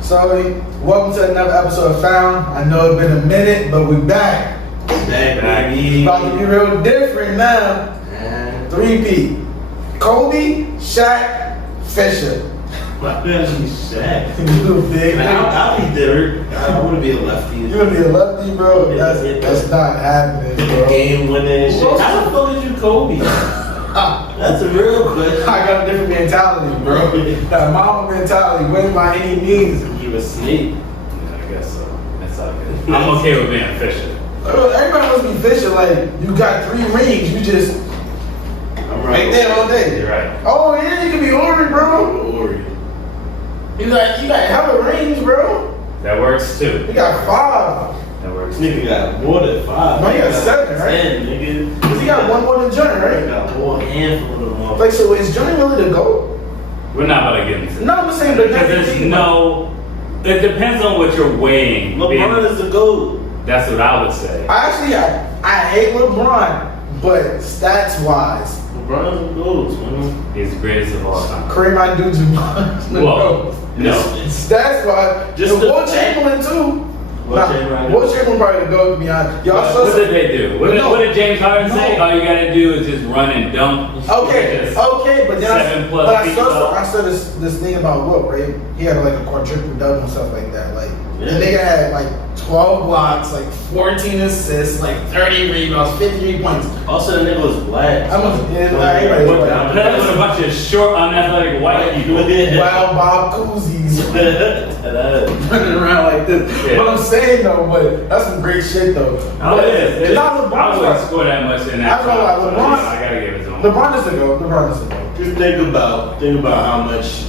So, welcome to another episode of Found. I know it's been a minute, but we back. Back. It's about to be real different now. 3P. Kobe, Shaq, Fisher. Why couldn't be Shaq? You big nigga. I'll be Derek. I want to be a lefty. You gonna be a lefty, bro? That's not happening, bro. Game winning shit. How the fuck did you Kobe? That's a real question. I got a different mentality, bro. That mama mentality, win by any means. You a snake. Yeah, I guess so. That's all good. I'm okay with being Fisher. Everybody must be Fisher. Like, you got 3 rings, you just right there all day. You're right. Oh yeah, you can be Ori, bro. Ori. You got hella rings, bro. That works too. You got 5. That works. Nigga got more than 5. No, he got 7, right? 10, nigga. Cause he got one more than Johnny, He right? got more handful of them. Like, so is Johnny really the GOAT? We're not about to get into that. No, I'm just saying the Because there's no. It depends on what you're weighing. LeBron is the GOAT. That's what I would say. I hate LeBron, but stats wise, LeBron's the GOAT, man. He's the greatest of all time. Kareem Abdul-Jabbar. Whoa. No. Stats wise, Just just the- Will Chamberlain too. Will Chamberlain. Will Chamberlain probably the GOAT, to be honest. Y'all What saw did they do? What did James Harden say? No. All you gotta do is just run and dunk. Okay, Just- but then 7 plus but I people. saw this thing about Will, right? He had like a quadruple double and stuff like that. Like Yeah. the nigga had like 12 blocks, like 14 assists, like 30 rebounds, 53 points. Also, the nigga was black. I'm a, yeah, everybody What was the? like, That was a bunch of short, unathletic white people. Wild Bob Koozies That- running around like this. Yeah. What I'm saying though, but that's some great shit though. Oh, But it is. it's not I LeBron's wouldn't right. score that much in that. I don't know, like, time, so LeBron- I gotta give it to him. LeBron is the GOAT. LeBron is the GOAT. Just think about how much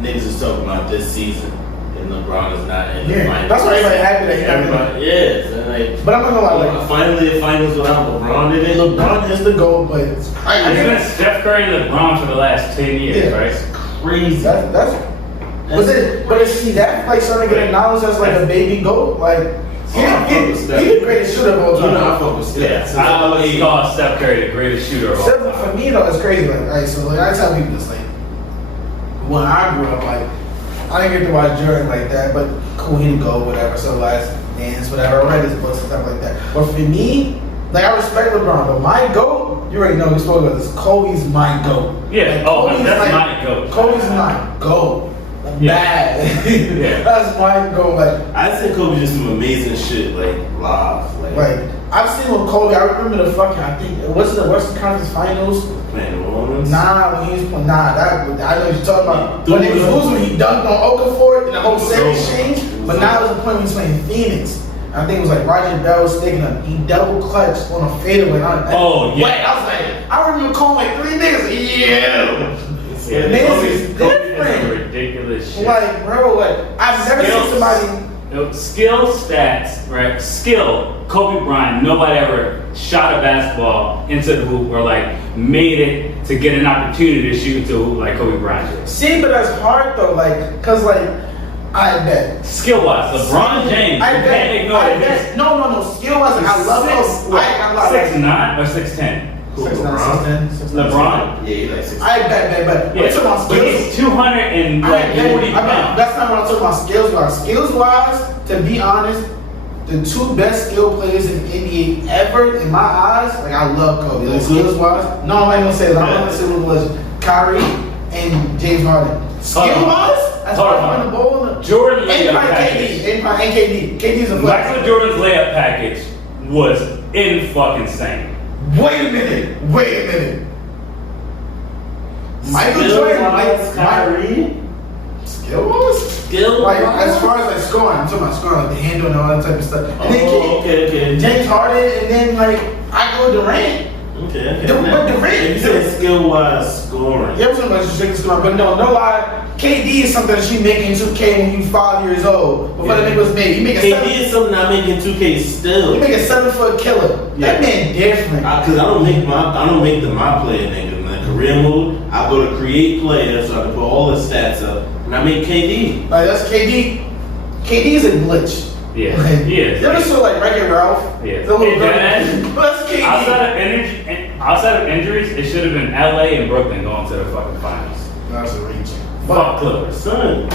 niggas is talking about this season, and LeBron is not in the Yeah, finals. that's why everybody happy that he's not in it. Everybody, yes, and like, But I'm not gonna lie, like, finally the finals without LeBron in it. LeBron is the GOAT, but It's been Steph Curry and LeBron for the last 10 years, Yeah. right? Crazy. that's but is that like starting to get acknowledged as like a baby GOAT? Like he's the greatest shooter of all You know, I time. fuck with Steph. Yeah, I always call Steph Curry the greatest shooter of all Except time. for me though, it's crazy. Like, alright, so like I tell people this, like when I grew up, like I didn't get to watch Jordan like that, but cool, he didn't go, whatever. So Last Dance, whatever. I read his books and stuff like that. But for me, like I respect LeBron, but my GOAT, you already know we spoke about this. Kobe's my GOAT. Yeah, Like, that's my GOAT. Kobe's my GOAT. Yeah. Bad. Yeah. That's my GOAT. Like. I think Kobe did some amazing shit, like live, Like, I've seen with Kobe, I remember the fucking, I think, what's the Western Conference Finals? playing New Orleans. Nah, when he was, I know what you're talking about. When they was losing, he dunked on Okafor and the whole series changed. But now it was a point when he was playing Phoenix. I think it was like Roger Bell was sticking up. He double clutched on a fadeaway. Oh, yeah. Wait, I was like, I remember calling like 3 niggas. Yeah. Yeah, Niggas Kobe- is Kobe different. does some ridiculous shit. Like, bro, like, I've never seen somebody. No, skill stats, right? Skill. Kobe Bryant, nobody ever shot a basketball into the hoop or like made it to get an opportunity to shoot to a hoop like Kobe Bryant did. See, but that's hard though, like, cause like, I bet. Skill wise, LeBron James. I you bet. can't ignore I it. bet. No. Skill wise, I love those. I 6'9" or 6'10". 6'9", LeBron. Yeah, he like 6'9". I bet. Yeah, We're talking about but skills. he's 240 pounds. That's not what I'm talking about. Skills wise. Skills wise, to be honest, the 2 best skill players in NBA ever, in my eyes, like I love Kobe. Like skills wise, no, I'm not gonna say that. I'm gonna say Luka was Kyrie and James Harden. Skill wise, that's Hold why on. I'm the ball. Jordan And layup probably package. KD. KD's a Michael flex. Jordan's layup package was in fucking insane. Wait a minute. Michael Jordan, like Kyrie. skill wise. Skill Like wise? as far as like scoring, I'm talking about scoring, like the handle and all that type of stuff. And then Oh, okay. James Harden, and then like I go Durant. Okay. But Durant, If you said skill wise scoring. Yeah, I'm talking about strict scoring, but no lie. KD is something that she making 2K when you 5 years old. Before the nigga was made, you make a KD seven, is something I make in 2K still. you make a 7-foot killer. Yeah. That man different. Cause I don't make my player nigga. In the career mode, I go to create players so I can put all the stats up, and I make KD. Like that's KD. KD is a glitch. Yeah, Like, he is. You ever saw like Wreck-It Ralph? Yeah. The little Hey, girl. Dennis, But that's KD. outside of injuries, it should have been LA and Brooklyn going to the fucking finals. That's a reach. Fuck Clippers. Son,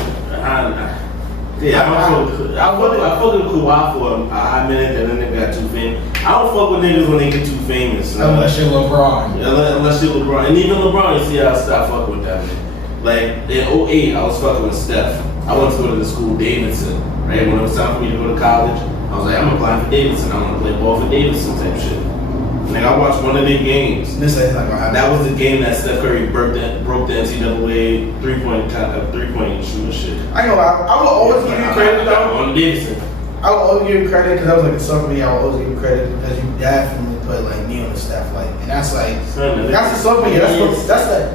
Yeah, I fuck with Kawhi for a hot minute, and then they got too famous. I don't fuck with niggas when they get too famous. Unless you're LeBron. Unless you're LeBron. And even LeBron, you see how I stopped fucking with that man. Like, in 2008, I was fucking with Steph. I wanted to go to the school Davidson, right? When it was time for me to go to college, I was like, I'm applying for Davidson. I want to play ball for Davidson type shit. Like, I watched one of their games. This ain't not gonna happen. That was the game that Steph Curry broke the NCAA three-point shooter shit. I know. I will always give you credit though. On Davidson. I will always give you credit because that was like a sophomore year. I will always give you credit because you definitely put like me on the staff, like, and that's like that's the sophomore year. That's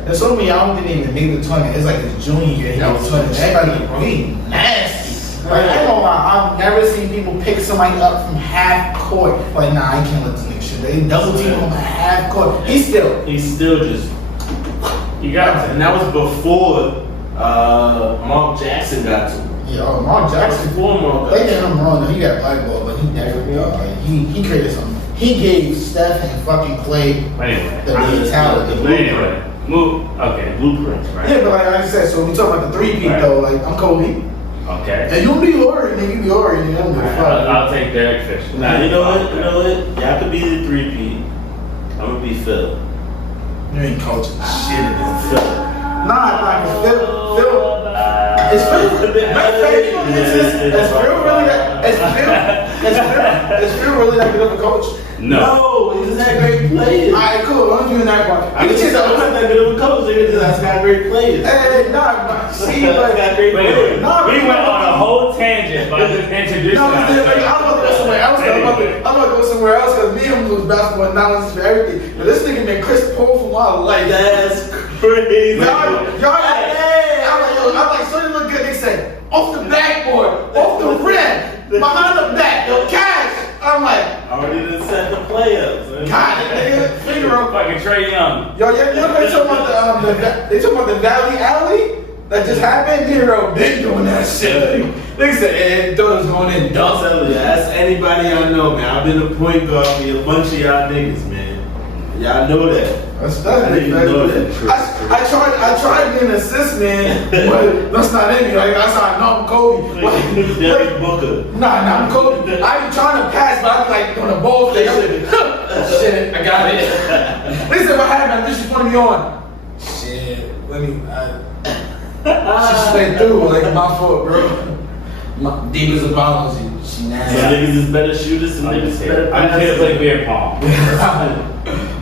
the sophomore year. I don't think they even make the tournament. It's like his junior year. He was 20. Everybody he nasty. Like, I ain't gonna lie, I've never seen people pick somebody up from half court. Like, nah, I can't let this nigga shoot. They double team him from half court. He's still just. You got it. And that was before Mark Jackson got to him. Yeah, Mark Jackson. Before Mark They did him wrong though. He got blackballed, but he definitely he created something. He gave Steph and fucking Clay Anyway. the mentality. Anyway. Move. Okay. Blueprints, right? Yeah, but like I said, so we talking about the 3-peat Right. though. Like, I'm Kobe. Okay. And you be Lori, nigga. You be Lori. You don't give a fuck. I'll take Derek Fisher. Nah, you know what? Y'all could be the 3-peat. I'm gonna be Phil. You ain't coaching shit in this. Phil. Nah, cause Phil, is Phil really that good of a coach? No, he just had great players. Alright, cool. I'm doing that part. I'm not that good of a coach. They just got great players. Hey, nah, see, Got like, great players. nah, We went on a whole tangent by just introducing no, I'm ourselves. about to go somewhere else. I'm about to go somewhere else because me and him lose basketball knowledge for everything. But this nigga been Chris Paul for my life. That's crazy. I'm like, so you look good. They say, off the backboard, off the rim, behind the back, no cash. I'm like, Already done set the playups. God, nigga, finger up. Fucking Trey Young. Yo, they talking about they talking about the Valley Alley that just happened. Hero been doing that shit. Nigga said, hey, thought it was going in Don't dunks. tell you. Ask anybody I know, man. I've been a point guard for a bunch of y'all niggas, man. Y'all know that. That's I didn't even know that. I tried being an assist man, but that's not in me. Like, that's how I know I'm Kobe. Devin Booker. Nah, I'm Kobe. I be trying to pass, but I be like on the ball thing. I'm like, shit, I got it. They said, what happened? This is putting me on. Shit, let me. She stayed through, like, my fault, bro. My deep as a biology. She Some nasty. niggas is better shooters, some niggas is better I'm here to play beer pong.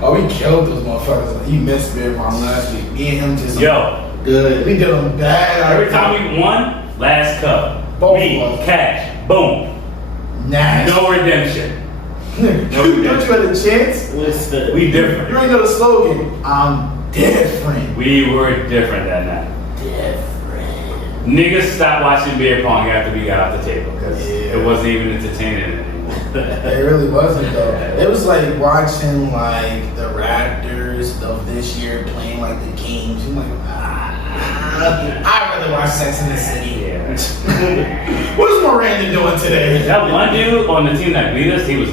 Oh, we killed those motherfuckers. He missed Beer Bomb last week. Me and him just Yo, good. We did them bad. every time we won, last cup. Both Me, of us. cash, boom. Nasty. No redemption. You thought you had a chance? Listen. We You different. ain't know the slogan. I'm different. We were different that night. Niggas stopped watching beer pong after we got off the table because Yeah. it wasn't even entertaining anymore. It really wasn't though. It was like watching like the Raptors of this year playing like the Kings. I'm like, I'd rather watch Sex in the City. Yeah. What is Miranda doing today? That one dude on the team that beat us, he was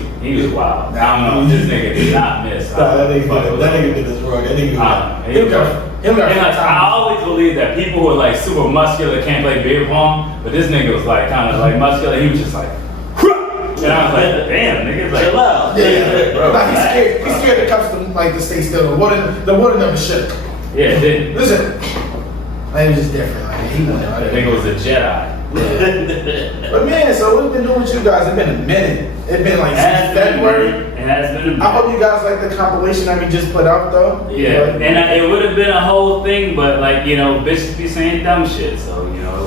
wild. I don't know. This nigga did not miss. That nigga did this wrong. That nigga And like, I always believe that people who are like super muscular can't play beer pong, but this nigga was like kind of like muscular. He was just like, and I was like, damn, nigga, like, Chill out. Yeah, bro. Like, he's scared the cups to stay still. The water never shook. Yeah, it didn't. Listen, like, it was just different. Like, he went I think it was a Jedi. But man, so what's been doing with you guys? It's been a minute. It's been like since February. It has been a minute. I hope you guys like the compilation that we just put out though. Yeah, Like, and it would have been a whole thing, but like, you know, bitches be saying dumb shit, so you know, it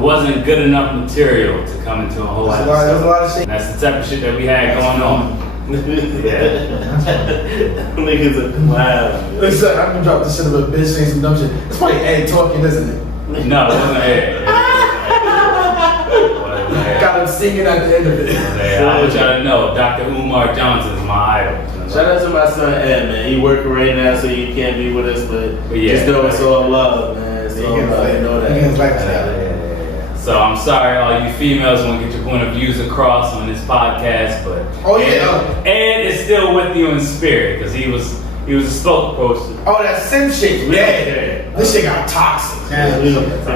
wasn't good enough material to come into a whole lot of there's a stuff. lot of shit. And that's the type of shit that we had going on. Niggas are clown. Listen, I'm gonna drop this shit about a bitch saying some dumb shit. It's probably Ed talking, isn't it? No, it wasn't Ed. Got him singing at the end of it. I want y'all to know, Dr. Umar Johnson is my idol. Shout out to my son Ed, man. He working right now, so he can't be with us, but yeah. just know it's all love, man. It's all love. You know that. So I'm sorry, all you females want to get your point of views across on this podcast, but Oh yeah. Ed is still with you in spirit because he was a spokesperson. Oh, that sim shit. Yeah. This shit got toxic now.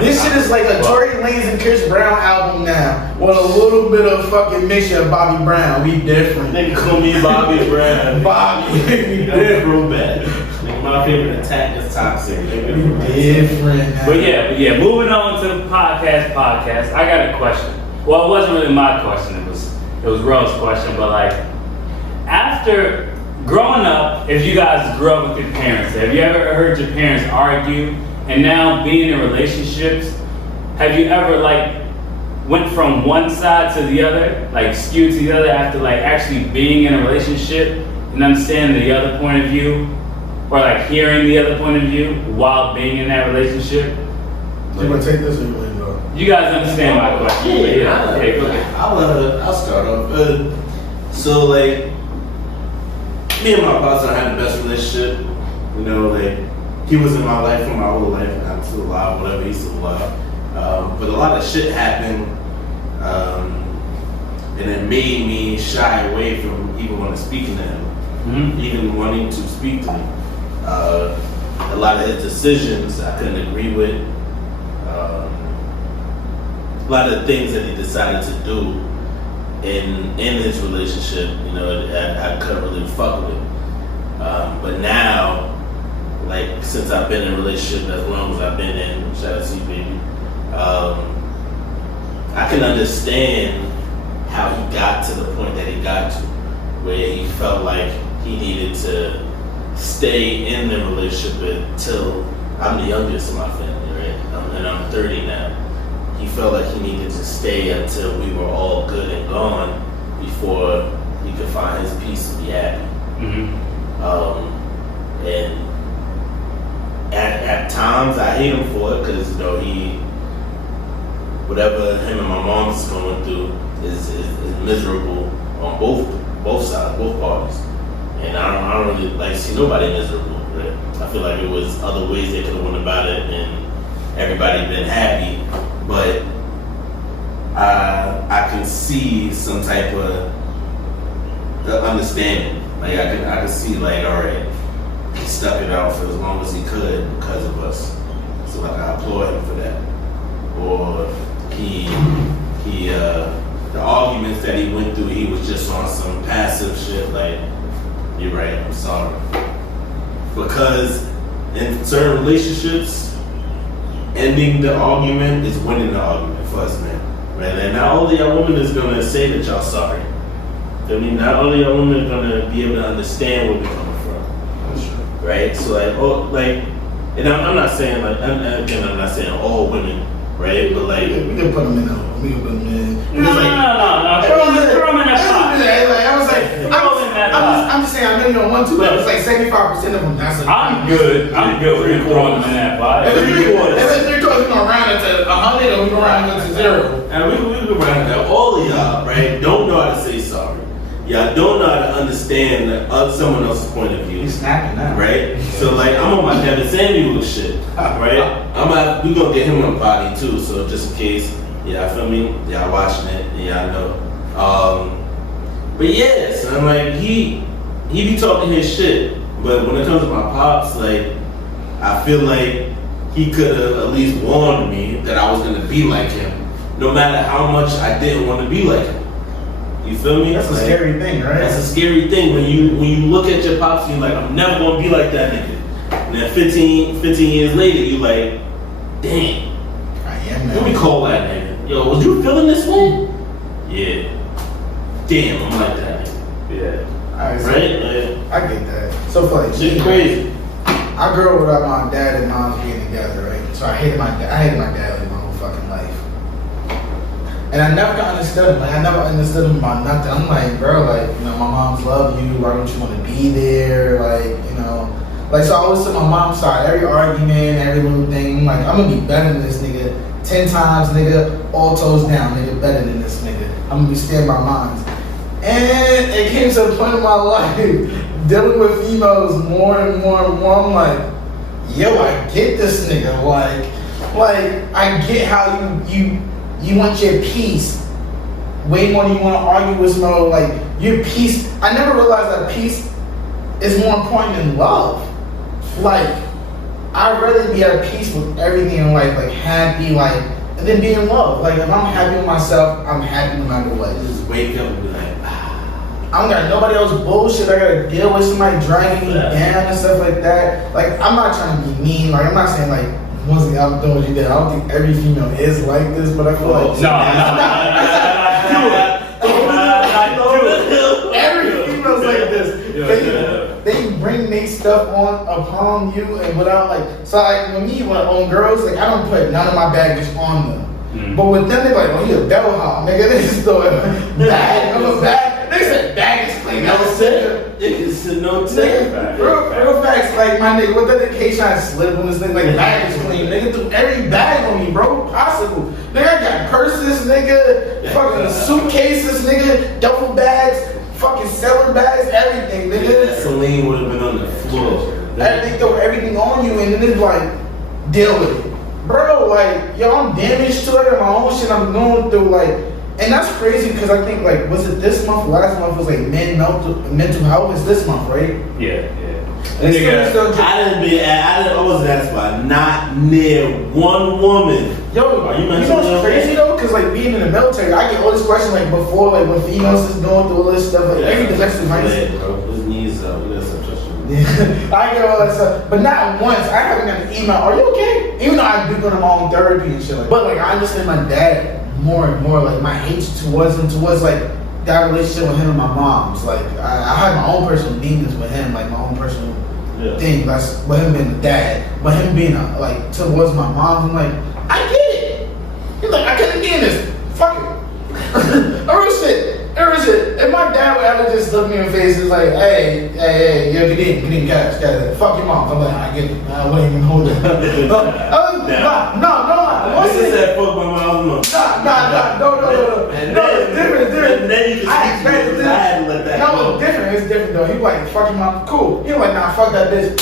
This shit is like a Tory Lanez and Chris Brown album now, with a little bit of fucking mixture of Bobby Brown. We different. Nigga call me Bobby Brown. Bobby, we different. Real bad. Nigga, my favorite attack is toxic. Nigga. Different. Now. But yeah, moving on to the podcast. I got a question. Well, it wasn't really my question. It was Rose's question. But like, after growing up, if you guys grew up with your parents, have you ever heard your parents argue? And now being in relationships, have you ever like went from one side to the other, like skewed to the other after like actually being in a relationship and understanding the other point of view, or like hearing the other point of view while being in that relationship? You want to take this or you want to go? You guys understand my question? Yeah, Go ahead. I'll start off. So like, me and my pops had the best relationship. You know, like he was in my life for my whole life, and I'm still alive. Whatever, he's still alive. But a lot of shit happened, and it made me shy away from even wanting to speak to him, even wanting to speak to him. A lot of his decisions I couldn't agree with. A lot of the things that he decided to do in his relationship, you know, I couldn't really fuck with. But now, like, since I've been in a relationship as long as I've been in, shout out to you, baby, I can understand how he got to the point that he got to, where he felt like he needed to stay in the relationship until I'm the youngest of my family, right? And I'm 30 now. He felt like he needed to stay until we were all good and gone before he could find his peace and be happy. And at times I hate him for it because, you know, whatever him and my mom is going through is miserable on both sides, both parties. And I don't really like see nobody miserable. Right? I feel like it was other ways they could have went about it and everybody been happy. But I can see some type of understanding. Like I can see like, all right, he stuck it out for as long as he could because of us. So like I applaud him for that. Or the arguments that he went through, he was just on some passive shit. Like, you're right, I'm sorry. Because in certain relationships, ending the argument is winning the argument for us men. Right? And not only a woman is gonna say that y'all sorry. I mean, not only a woman is gonna be able to understand where we're coming from. That's true. Right? So like, and I'm not saying like, I'm not saying all women, right? But like, we can put them in there. We can put them in. No. Throw them in that pot. I was like, I'm just saying, I know you don't want to, but it's like 75% of them. That's I'm good with throwing them in that pot. If it's 3 quarters, we're gonna round it to 100, or we're gonna round it to 0. And we can round it up. All of y'all, right, don't know how to say sorry. Y'all don't know how to understand someone else's point of view. He's snapping now. Right? So like, I'm on my Devin Samuel shit, right? We gonna get him on the body too, so just in case, yeah, I feel me? Y'all watching it, yeah, I know. But yeah, so I'm like, he be talking his shit, but when it comes to my pops, like, I feel like he could have at least warned me that I was gonna be like him, no matter how much I didn't want to be like him. You feel me? That's a scary thing, right? That's a scary thing when you look at your pops and you're like, I'm never gonna be like that nigga. And then 15 years later, you like, damn. I am now. Let me call that nigga. Yo, was you feeling this way? Yeah. Damn, I'm like that nigga. Yeah. Alright, so Right? I get that. So funny. Shit crazy. I grew up without my dad and mom being together, right? So I hated my dad like my whole fucking life. And I never understood him. Like, I never understood him about nothing. I'm like, bro, like, you know, my mom's love you. Why don't you want to be there? Like, you know. Like, so I always took my mom's side. Every argument, every little thing. I'm like, I'm going to be better than this nigga 10 times, nigga. All toes down, nigga. Better than this nigga. I'm going to be standing by mine. And it came to the point in my life, dealing with females more and more and more. I'm like, yo, I get this nigga. Like I get how you want your peace way more than you want to argue with someone. Like, your peace, I never realized that peace is more important than love. Like, I'd rather be at peace with everything in life, like happy, like, and then be in love. Like, if I'm happy with myself, I'm happy no matter what. Just wake up and be like, I don't got nobody else bullshit. I gotta deal with somebody dragging me down and stuff like that. Like, I'm not trying to be mean. Like, I'm not saying like, once again, I'm throwing you down. I don't think every female is like this, but I feel like every female's like this. They bring their stuff upon you and without like. So like with me, on girls, like I don't put none of my baggage on them. But with them, they like, oh, you a devil hog, nigga. They just throw it bag. I'm a bag. They said bag is clean. no tip. It's no tip. Real facts, like my nigga, what the case trying to slip on this thing, like bag is clean. Nigga threw every bag on me, bro, possible. Nigga, I got purses, nigga, fucking suitcases, nigga, duffel bags, fucking cellar bags, everything, nigga. Celine would have been on the floor. They throw everything on you and then it's like, deal with it. Bro, like, yo, I'm damaged to it and my own shit I'm going through, like, and that's crazy because I think, like, was it this month? Last month was like mental health. It's this month, right? Yeah. And still I wasn't that spot. Not near one woman. Yo, Are you you know mentioning what's crazy though? Because like being in the military, I get all this question like before, like when females is going through all this stuff, like every domestic violence. Bro, his knees up. You got some trust. I get all that stuff, but not once. I haven't got an email. Are you okay? Even though I do go to my own therapy and shit. Like, but like I understand my dad more and more. Like my hate towards like that relationship with him and my mom's. Like I had my own personal demons with him, like my own personal thing. That's with him being a dad, but him being like towards my mom. I'm like, I get it. He's like, I couldn't be in this. Fuck it. Real shit. If my dad would ever just look me in the face and like, hey, yo, get in, guys, fuck your mom. I'm like, I get it. I wouldn't even hold it. No. What's that? Fuck my mom. No, it's different. And then you can speak to it. I had to let that go. No, it's different though. He was like, fuck your mom. Cool. He was like, nah, fuck that bitch.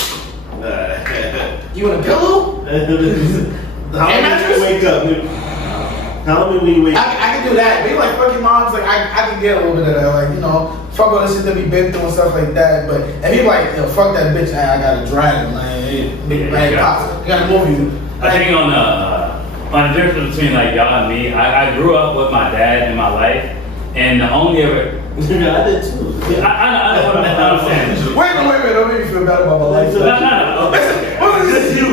You want a pillow? How long you wake up? How long when you wake up? I can do that. But he like, fuck your mom's like, I can get a little bit of that. Like, you know, fuck all the shit that we been through and stuff like that. But, and he like, yo, fuck that bitch. I gotta drag him. Like, big pops. You gotta move you. I think on the difference between like y'all and me, I grew up with my dad in my life, and the only ever. I did too. I know what I'm saying. Wait, don't make me feel bad about my life. No. Just you.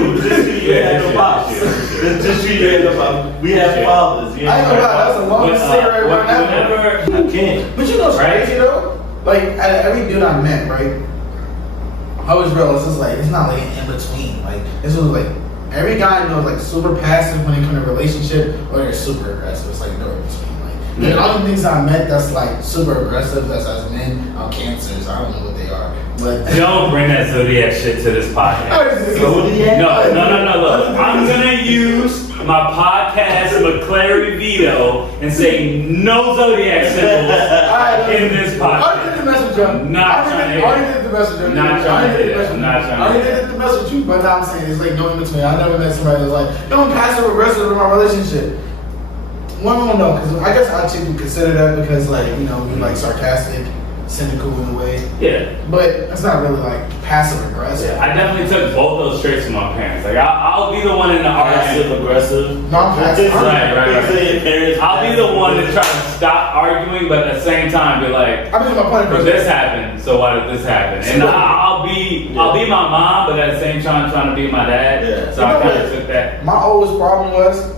You had no pops. Just you had no pops. We have fathers. I ain't gonna lie, that's a long cigarette right now. I can't. But you know what's crazy though? Like, every dude I met, right? I always realized it's not like an in between. Like, this was like, every guy I know is like super passive when it comes to relationship, or they're super aggressive. It's like no in between. The other things I met that's like super aggressive as men are cancers. I don't know what they are, but don't bring that zodiac shit to this podcast. Zodiac? No. Look, I'm gonna use my podcast McClary veto and say no zodiac symbols in this podcast. I already did the message, John. I already did the message. I already did the message too, but now I'm saying it's like no in between. I never met somebody that's like, no, I'm passive aggressive in my relationship. Women don't know, because I guess I typically consider that because, like, you know, we're like sarcastic, cynical in a way. Yeah. But it's not really like passive aggressive. Yeah, I definitely took both those traits from my parents. Like, I'll be the one in the Passive argument. aggressive. No, I'm passive. Right. I'll be the one to try to stop arguing, but at the same time be like, I mean, my point but this happened, so why did this happen? And I'll be my mom, but at the same time trying to be my dad. Yeah. So I kind of took that. My oldest problem was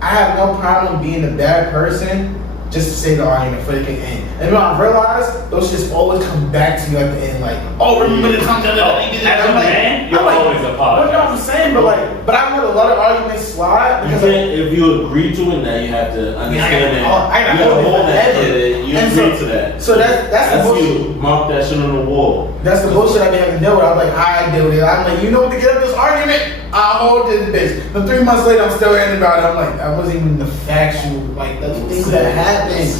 I have no problem being a bad person just to say the argument for it can end. And when I realized those shits always come back to you at the end, like, oh, remember the time that I did that? As a man, you're always apologizing. You know what I'm saying? But I've let a lot of arguments slide because If you agree to it, now you have to understand that. I You gotta hold that forever. shit. You And agree to that. So that's the bullshit. you. Mark that shit on the wall. That's the bullshit I be having to deal with. I'm like, I deal with it. I'm like, you know what to get up this argument? I'll hold this bitch. Then 3 months later, I'm still hearing about it. I'm like, that wasn't even the factual, like, the things that happened.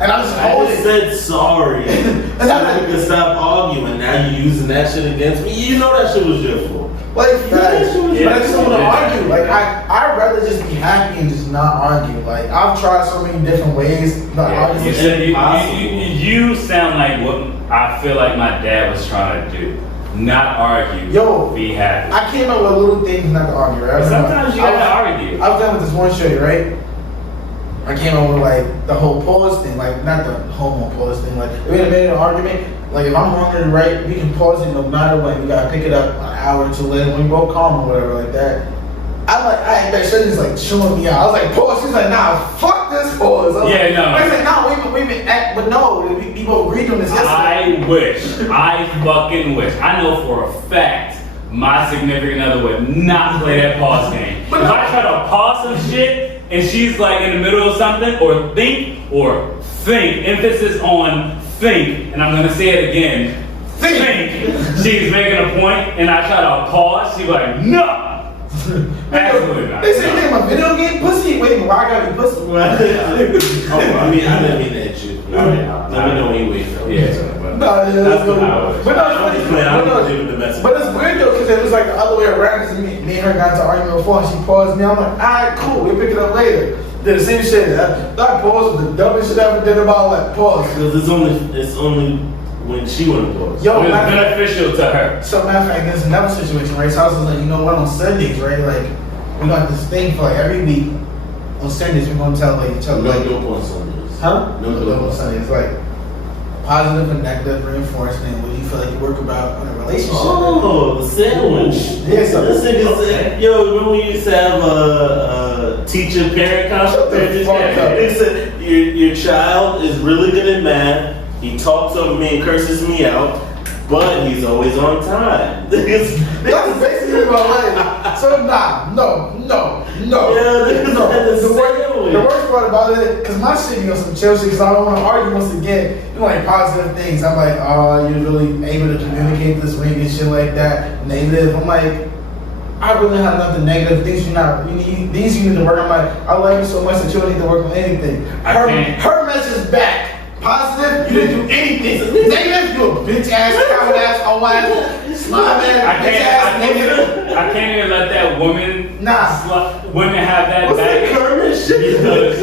And I just hold I it. said sorry. And So I- you can stop arguing. Now you're using that shit against me. You know that shit was your fault. Like, but I just don't want to Yeah. argue. Like, I'd rather just be happy and just not argue. Like, I've tried so many different ways not argue. You sound like what I feel like my dad was trying to do. not argue. Yo, be happy. I came up with little things not to argue, right? But sometimes you gotta argue. I was done with this one shorty, right? I came up with like the whole pause thing, like not the homo pause thing. Like if we had made an argument, like if I'm wrong or right, we can pause it no matter what. We gotta pick it up an hour or two later when we both calm or whatever like that. I ain't that shit is like chewing me out. I was like, pause. She's like, nah, fuck this pause. I was Yeah, like, no. I was like, nah, wait a minute, but no, we both agreed on this yesterday. I fucking wish. I know for a fact my significant other would not play that pause game. But if no. I try to pause some shit and she's like in the middle of something, or think, emphasis on think, and I'm gonna say it again, think. She's making a point, and I try to pause. She's like, no. Absolutely not. They say, "Damn, my video game pussy." Wait, why I gotta be pussy? Oh, I didn't mean that shit. Let me know when you wait. Yeah. No, That's what I was. But it's weird though, because it was like the other way around. Cause me and her got to argument before, and she paused me. I'm like, alright, cool, we'll pick it up later. Did the same shit. That pause was the dumbest shit I ever did about like pause. Because it's only when she wanted to pause. Yo, It was matter beneficial to her. so matter of fact, there's another situation, right? So I was like, you know what, on Sundays, right? Like, we got this thing for like every week. On Sundays, we're gonna tell like each other, No like, dope on Sundays. huh? No dope on Sundays, like positive and negative reinforcement. What do you feel like you work about in a relationship? Oh, the sandwich. Yeah, so This nigga said, yo, remember we used to have a teacher-parent Shut the conference? fuck up. He said, your child is really good at math. He talks over me and curses me out, but he's always on time. That's basically my life. So no. Yeah, The worst part about it, cause my shit be on some chill shit, cause I don't want to argue once again. You know, like positive things. I'm like, oh, you're really able to communicate this way and shit like that. Negative. I'm like, I really have nothing negative. Things these you need to work on. I'm like, I love you so much that you don't need to work on anything. Her message back. Positive, you didn't do anything. Negative, you a bitch ass, coward ass, all ass, slime ass, bitch ass, negative. I can't even let that woman, women have that What's that baggage. Kermit shit? Because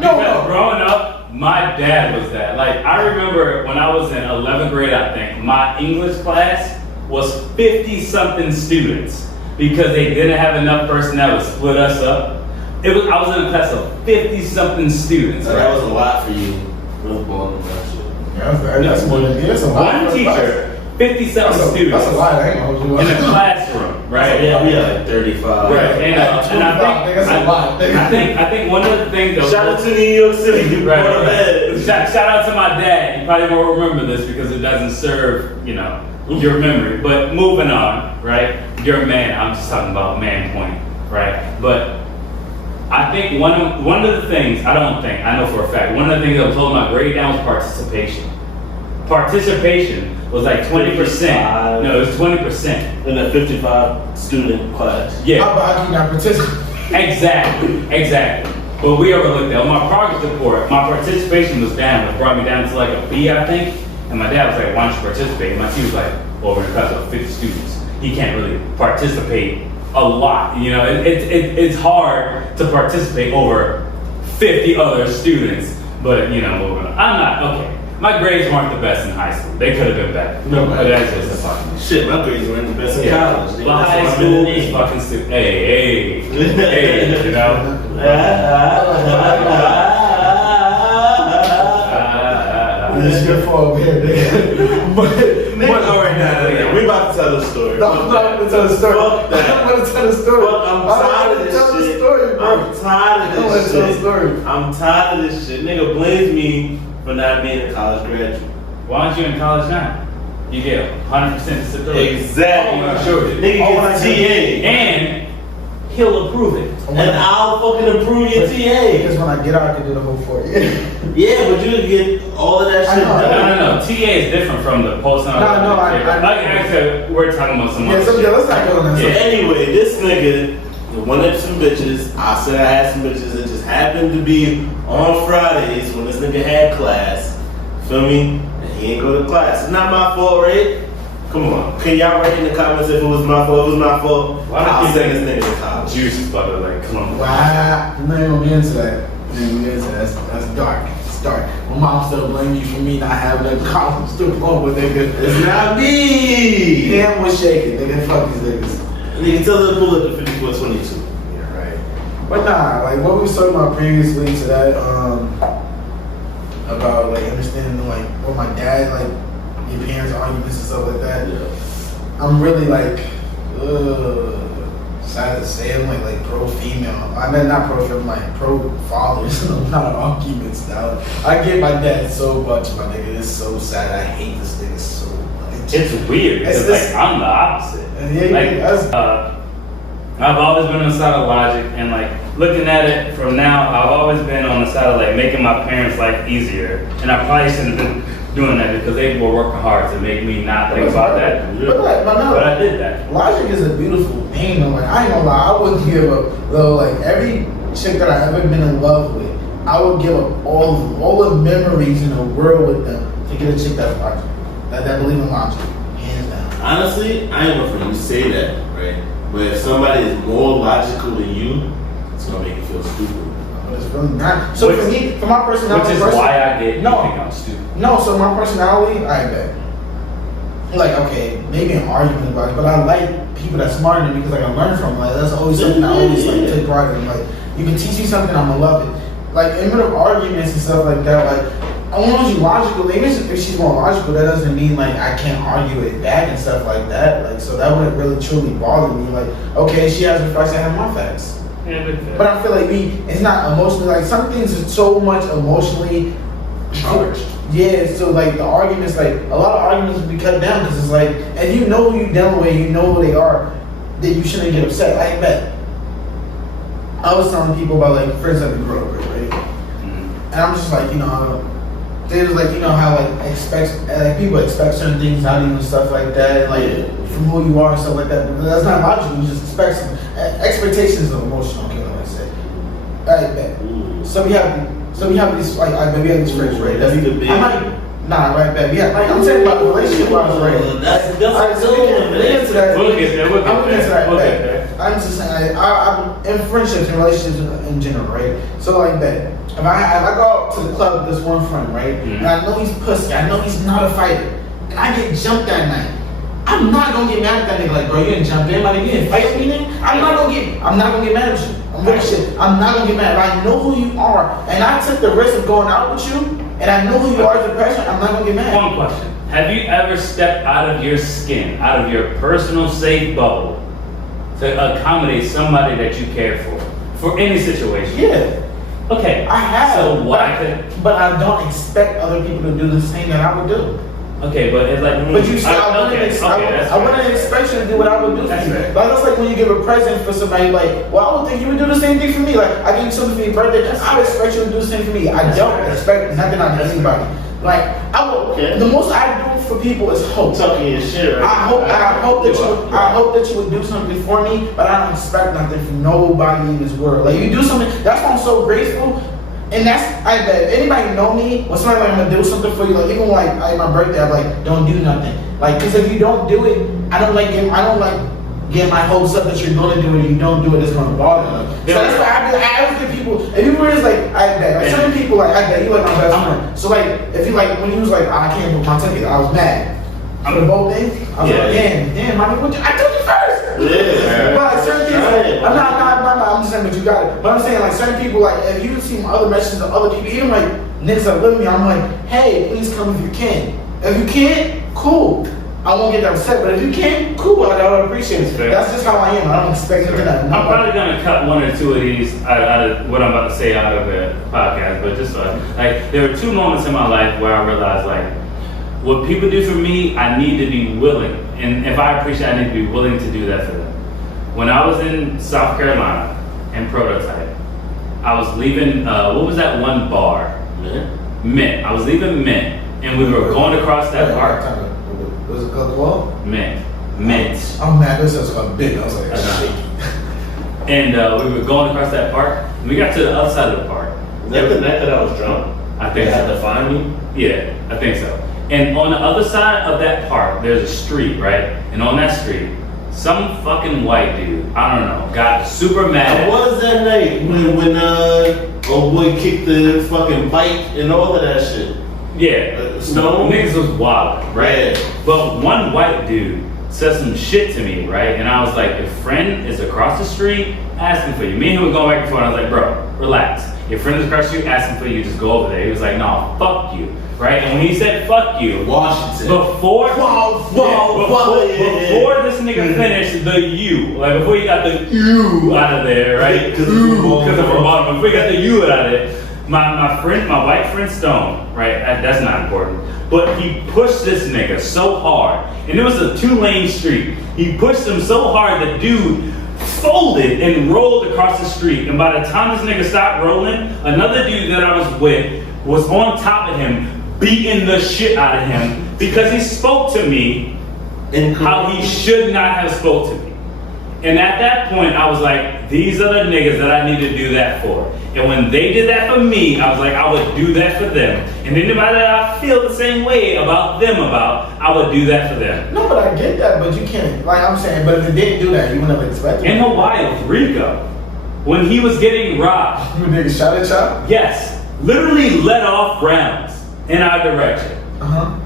No. growing up, my dad was that. Like, I remember when I was in 11th grade, I think, my English class was 50-something students because they didn't have enough personnel to split us up. I was in a class of 50-something students. So that was a lot for you. That's more than that's a lot. One teacher, 57 students That's a lot. I ain't gonna hold you in a up. classroom, right? Yeah, we had like 35. Right, and That's a lot. I think one of the things that Shout out to New York City. You Right, brought right. it. Shout out to my dad. You probably won't remember this because it doesn't serve, your memory. But moving on, right? You're a man. I'm just talking about man point, right? But I think one of the things, I know for a fact, one of the things that was holding my grade down was participation. Participation was like 20%. 55. No, it was 20%. In a 55 student class. Yeah. How about you not participate? Exactly. But we overlooked that. On my progress report, my participation was down. It brought me down to like a B, I think. And my dad was like, why don't you participate? And my teacher was like, over in a class of 50 students, he can't really participate a lot. It's hard to participate over 50 other students. But, I'm not, okay. My grades weren't the best in high school. They could have been better. No, but that's just a fucking Shit, my grades were in the best in college. Nigga. Well, That's high what I'm school in the is need. fucking stupid. Hey, This is your fault, man. But all right, now, we about to tell the story. No, I'm not gonna tell the story. Fuck that. I'm gonna tell the story. Fuck, I'm tired of this Tell the shit. story, bro. I'm tired Don't of let this tell the shit. story. I'm tired of this shit. Nigga blames me for not being a college graduate. Why aren't you in college now? You get 100% disability. Exactly. Oh, sure. Nigga gets TA. And he'll approve it. And I'll fucking approve your TA. Because when I get out, I can do the whole 40. Yeah, but you get all of that I shit know. done. No. TA is different from the post on. No, I- Actually, we're talking about some Yeah, other so shit. let's not go on that. Yeah. Anyway, this nigga went up some bitches. I said I had some bitches. It just happened to be on Fridays when this nigga had class. Feel me? And he ain't go to class. It's not my fault, right? Come on. Can y'all write in the comments if it was my fault? If it was my fault, Why don't I'll you send this nigga to college. Juice is fucking like, come on. Wow, I'm not even gonna get into that. I'm not even gonna get into that. That's dark. start. My mom still blame you for me not having a college diploma, nigga. It's not me. Hand was shaking, nigga. Fuck these niggas. Nigga, tell them to pull up the 5422. Yeah, right. But nah, like what we was talking about previously to that, about like understanding like what my dad, like your parents' arguments and stuff like that. Yeah. I'm really like, sad to say, I'm like pro female. I mean not pro female, like pro fathers. I'm not arguments now. I get my dad so much, my nigga. It's so sad. I hate this nigga so much. It's weird because It's- like I'm the opposite. Yeah, Like that's- I've always been on the side of logic, and like looking at it from now, I've always been on the side of like making my parents' life easier. And I probably shouldn't have been doing that because they were working hard to make me not think about that. But like, but no. But I did that. Logic is a beautiful thing, though. Like, I ain't gonna lie, I wouldn't give up, though. Like, every chick that I ever been in love with, I would give up all the memories in the world with them to get a chick that's logic, that believe in logic, hands down. Honestly, I ain't gonna for you say that, right? But if somebody is more logical than you, it's gonna make you feel stupid. But it's really not. So for me, for my personality, Which is why I get No. you think I'm stupid. No, so my personality, I bet. Like, okay, maybe an argument about it, but I like people that's smarter than me because I can learn from. Like, that's always something I always like take pride in. Like, you can teach me something, I'm gonna love it. Like, in middle of arguments and stuff like that, like, I want to be logical. Even if she's more logical, that doesn't mean like I can't argue it back and stuff like that. Like, so that wouldn't really truly bother me. Like, okay, she has her facts, I have my facts. Yeah, But I feel like it's not emotionally, like some things are so much emotionally Charged. Yeah, so like the arguments, like a lot of arguments will be cut down because it's like, and you know who you dealing with, you know who they are, then you shouldn't get upset. I bet. I was telling people about like friends that we grew up with, right? And I'm just like, you know, there's like, you know how like people expect certain things out of you and stuff like that, like from who you are and stuff like that. But that's not logical. You just expect some expectations of emotional. Okay, like I said. I bet. So we have these like we have these friends, right? That's the big. Right, bet. Yeah, like I'm saying about the relationship wise, right? That's Alright, so we can get into that. We'll get there, we'll get I'm into there, that. we'll bet. get there. I'm just saying, I'm in friendships and relationships in general, right? So like that. If I go out to the club with this one friend, right, and I know he's pussy, I know he's not a fighter, and I get jumped that night, I'm not gonna get mad at that nigga. Like, bro, you didn't jump in, like you didn't fight me, nigga. I'm not gonna get mad at you. I'm real shit. I'm not gonna get mad. If I know who you are, and I took the risk of going out with you, and I know who you are as a person, I'm not gonna get mad. One question. Have you ever stepped out of your skin, out of your personal safe bubble to accommodate somebody that you care for any situation? Yeah. Okay. I have. So why But I don't expect other people to do the same that I would do. Okay, but it's like. But you still, I wouldn't expect you to do what I would do for That's you. fair. Like that's like when you give a present for somebody. Like, well, I would think you would do the same thing for me. Like, I give you something for your birthday. I would expect you to do the same for me. I don't expect nothing out of anybody. Like, I will. Okay. The most I do for people is hope. Talking your shit, right? I hope that you would do something for me, but I don't expect nothing from nobody in this world. Like you do something, that's why I'm so grateful. And that's, I bet if anybody know me, when somebody like, I'm gonna do something for you, like even like my birthday, I'm like, don't do nothing. Like, cause if you don't do it, I don't like get my hopes up that you're gonna do it. If you don't do it, it's gonna bother me. So that's why I always get people. If you were just like, I bet, like certain people like, I bet you like my best friend. So like, if you like when he was like, I can't book my ticket, I was mad. For the boat thing, I was like, damn, my nigga, I told you first. Yeah. But like certain things, like, I'm just saying, but you got it. But I'm saying like certain people, like if you see other messages of other people, even like niggas that live with me, I'm like, hey, please come if you can. If you can't, cool. I won't get upset, but if you can, cool. I would appreciate it. That's just how I am. I don't expect anything that. I'm probably gonna cut one or two of these out of what I'm about to say out of the podcast, but just like there were two moments in my life where I realized like what people do for me, I need to be willing, and if I appreciate, I need to be willing to do that for them. When I was in South Carolina in Prototype, I was leaving. What was that one bar? Mint. I was leaving Mint, and we were going across that park. Was it called what? Mint. Oh man, this is called big. I was like, shit. And we were going across that park. And we got to the other side of the park. Is that the night that I was drunk? I think They had so. to find me? Yeah, I think so. And on the other side of that park, there's a street, right? And on that street, some fucking white dude, I don't know, got super mad. What was that night when old boy kicked the fucking bike and all of that shit? Yeah, Stone? niggas was wild, right? Yeah. But one white dude said some shit to me, right? And I was like, your friend is across the street asking for you. Me and him were going back and forth. I was like, bro, relax. Your friend is across the street asking for you, just go over there. He was like, no, fuck you, right? And when he said fuck you, Washington. before this nigga finished the U, like before he got the U out of there, right? Because Because of her bottom. Before he got the U out of there, my white friend Stone, right? That's not important. But he pushed this nigga so hard, and it was a 2-lane street. He pushed him so hard, the dude folded and rolled across the street. And by the time this nigga stopped rolling, another dude that I was with was on top of him, beating the shit out of him because he spoke to me and how he should not have spoke to me. And at that point, I was like, these are the niggas that I need to do that for. And when they did that for me, I was like, I would do that for them. And anybody that I feel the same way about them I would do that for them. No, but I get that, but you can't, like I'm saying, but if it didn't do that, you wouldn't have expected it. In Hawaii, Rico, when he was getting robbed, You nigga shot at y'all? yes, literally let off rounds in our direction. Uh-huh.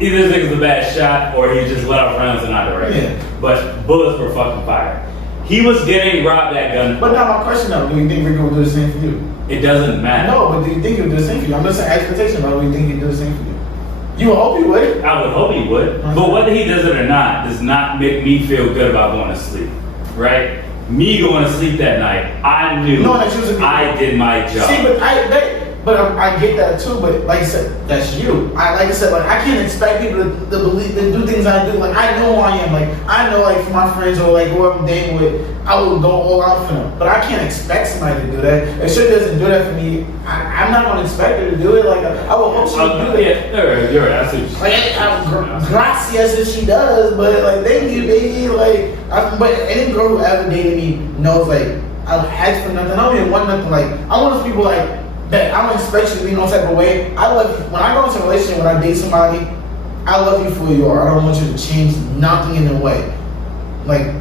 Either this nigga's a bad shot or he just let off rounds in our direction. Yeah. But bullets were fucking fired. He was getting robbed at gunpoint. But now my question though, do you think Rico would do the same for you? It doesn't matter. No, but do you think he would do the same for you? I'm just saying expectation, but do you think he'd do the same for you? You would hope he would. I would hope he would. Uh-huh. But whether he does it or not does not make me feel good about going to sleep. Right? Me going to sleep that night, I knew No, that you was a- I did my job. See, but I get that too. But like I said, that's you. Like I said, like I can't expect people to believe to do things I do. Like I know who I am. Like I know, like for my friends or like whoever I'm dating with, I will go all out for them. But I can't expect somebody to do that. If she doesn't do that for me, I'm not gonna expect her to do it. Like I will hope she would do it. Yeah, you're right. That's what you Like gracias if she does, but like thank you, baby. Like, but any girl who ever dated me knows like I don't ask for nothing. I don't even want nothing. Like I want those people like that. I don't expect you to be no type of way. I love you. When I go into a relationship, when I date somebody, I love you for who you are. I don't want you to change nothing in a way. Like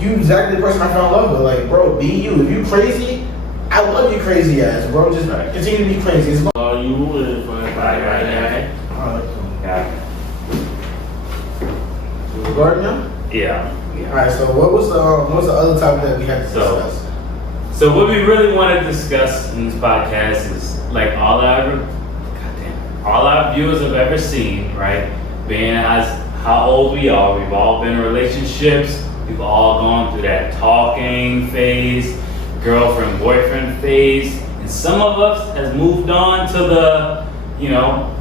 you exactly the person I fell in love with. Like bro, be you. If you crazy, I love you crazy ass, bro. Just continue to be crazy. It's Oh, you would. Right. Yeah. Gardner? Yeah. Alright, so what was the other topic that we had to discuss? So what we really want to discuss in this podcast is like all our viewers have ever seen, right? Being as how old we are, we've all been in relationships, we've all gone through that talking phase, girlfriend, boyfriend phase, and some of us has moved on to the,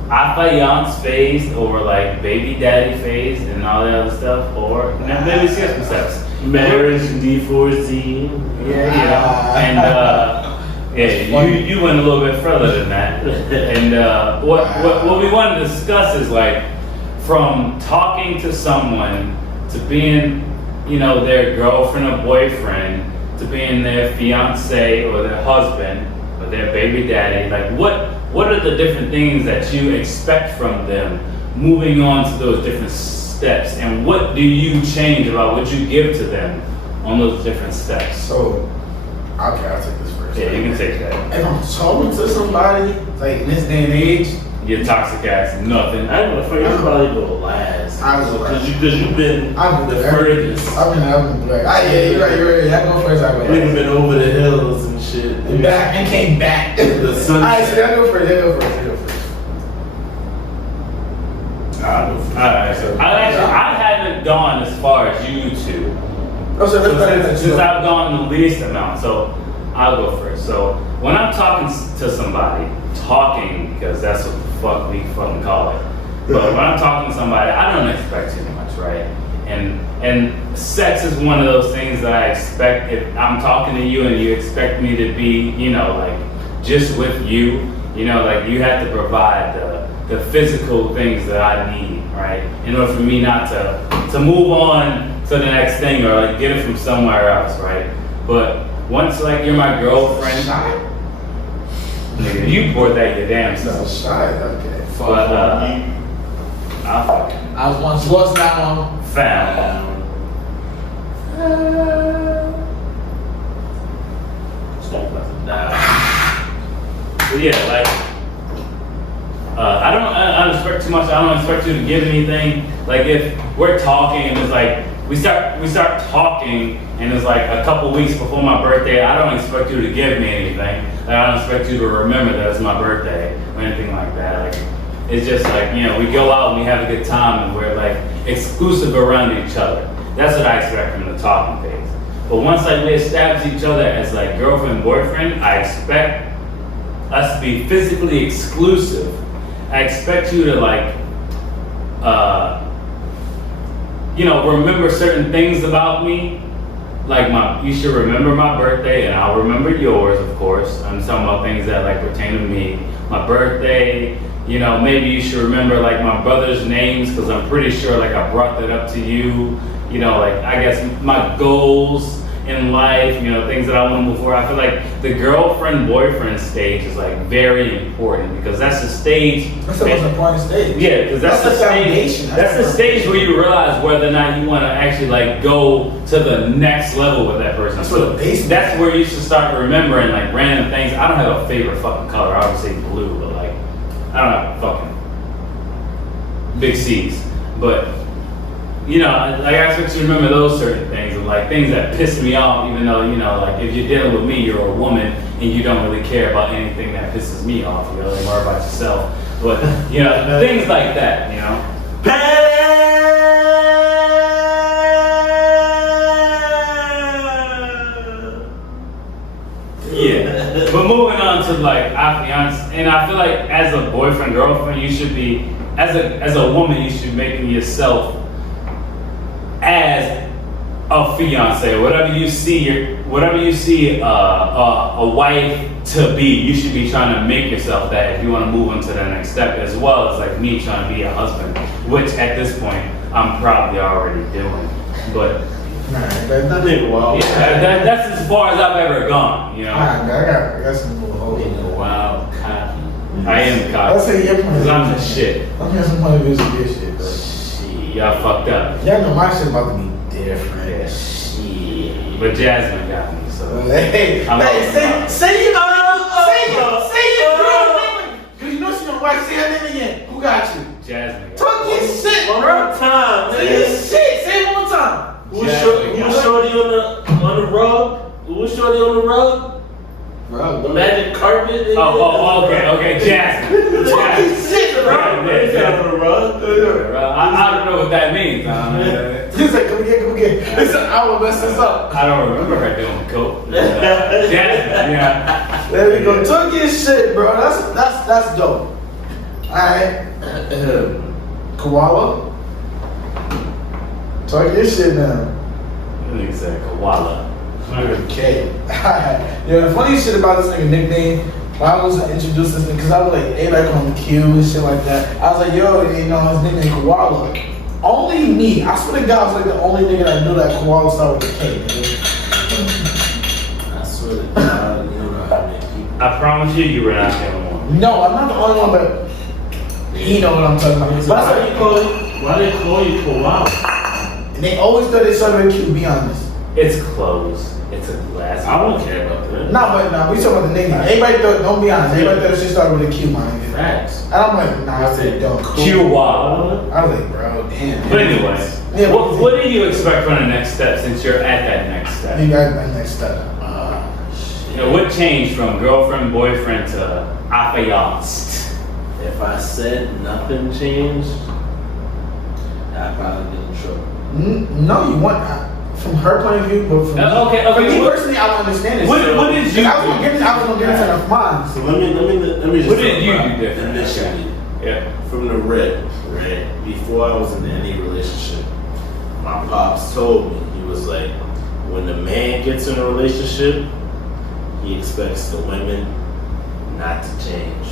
affiance phase or like baby daddy phase and all that other stuff, or maybe skip steps. Marriage D4Z. You went a little bit further than that. And what we want to discuss is like from talking to someone to being, their girlfriend or boyfriend to being their fiance or their husband or their baby daddy. Like what are the different things that you expect from them moving on to those different steps, and what do you change about what you give to them on those different steps? So, okay, I'll take this first. Yeah, you can take that. If I'm talking to somebody, like in this day and age, Your toxic ass, nothing. I don't know, for you probably go last. I go last. Because you've been I've the been furthest. I've been like, yeah, you're right. I go first. I go Nigga last. been over the hills and shit. And back and came back. The sun- Alright, so I go first. I go first. Alright, so I haven't gone as far as you two. Oh, so let's start at Since I've gone the least amount, so I'll go first. So when I'm talking to somebody, because that's what the fuck we fucking call it. But when I'm talking to somebody, I don't expect too much, right? And sex is one of those things that I expect. If I'm talking to you and you expect me to be, like just with you, like you have to provide the physical things that I need, right? In order for me not to move on to the next thing or like get it from somewhere else, right? But once like you're my girlfriend, nigga, you brought that your damn self. Shy, okay. But I fucking I was once lost, now I'm found. But yeah, like, I don't expect too much. I don't expect you to give anything. Like, if we're talking and it's like, we start talking and it's like a couple weeks before my birthday, I don't expect you to give me anything. Like, I don't expect you to remember that it's my birthday or anything like that. Like, it's just like, you know, we go out and we have a good time and we're like exclusive around each other. That's what I expect from the talking phase. But once like we establish each other as like girlfriend, boyfriend, I expect us to be physically exclusive. I expect you to like, you know, remember certain things about me. Like you should remember my birthday and I'll remember yours, of course. I'm talking about things that like pertain to me. My birthday, you know, maybe you should remember like my brother's names because I'm pretty sure like I brought that up to you. You know, like I guess my goals in life, you know, things that I want to move forward. I feel like the girlfriend-boyfriend stage is like very important because that's the stage. That's the most important stage. Yeah, because that's the foundation. stage. That's the stage where you realize whether or not you want to actually like go to the next level with that person. That's So what the base. that's where you should start remembering like random things. I don't have a favorite fucking color. I would say blue, but like I don't have fucking big C's, but. You know, like I expect you to remember those certain things, of like things that piss me off, even though, you know, like if you're dealing with me, you're a woman and you don't really care about anything that pisses me off, you know, like worry about yourself. But, you know, things like that, you know. Yeah. But moving on to like affiance, and I feel like as a boyfriend, girlfriend, you should be, as a woman, you should make yourself as a fiance, whatever you see a wife to be, you should be trying to make yourself that if you want to move on to the next step, as well as like me trying to be a husband, which at this point I'm probably already doing. But That nigga wild. yeah, that's as far as I've ever gone. You know, I got some more hope. Nigga wild, cocky. I am Let's cocky say your point of because view. I'm the shit. Let me have some point of view of your shit, bro. Y'all fucked up. Y'all know my shit about to be different. Yeah. Shit. But Jasmine got me, so Hey, I'm hey, open up. say it, say it, bro. Cause you know she don't watch. Say her name again. Who got you? Jasmine. Got Talk your shit, One bro. more time, Say your nigga. shit. Say it one more time. Who was shorty on the rug? Who was shorty on the rug? Bro, The magic carpet? Nigga? okay, Jasmine. talk your shit, bro. Yeah, on the rug. I don't know what that means. He's like, come again. Listen, I will mess this up. I don't remember her doing coke. Jasmine, yeah. There we go. Talk your shit, bro. That's dope. All right, Koala. Talk your shit now. That nigga said koala. Okay. Yeah, the funny shit about this nigga nickname, when I was introduced this nigga, because I was like, everybody call him Q and shit like that. I was like, yo, you know, his nickname Koala. Only me, I swear to God, I was like the only nigga that knew that Koala started with a K, nigga. I swear to God, you know how many people. I promise you were not the only one. No, I'm not the only one, but he know what I'm talking about. But Why they call you Koala? and they always thought they started with Q, be honest. It's closed. It's a glass. I don't care about that. Nah, we talking about the nickname. Everybody thought, don't be honest, everybody thought she started with a Q, my nigga. Facts. And I'm like, nah, I said, don't. Chihuahua. I was like, bro, damn. But anyway, Yeah, what do you expect from the next step since you're at that next step? You got that next step. You know, what changed from girlfriend, boyfriend to affianced? If I said nothing changed, I'd probably get in trouble. No, you want from her point of view, but from Okay, for me what- personally, I don't understand it. what did you I was gonna do? get into mine. So let me just What did talk you about do different? initially. Yeah. From the rip, right? Before I was in any relationship, my pops told me, he was like, when the man gets in a relationship, he expects the women not to change.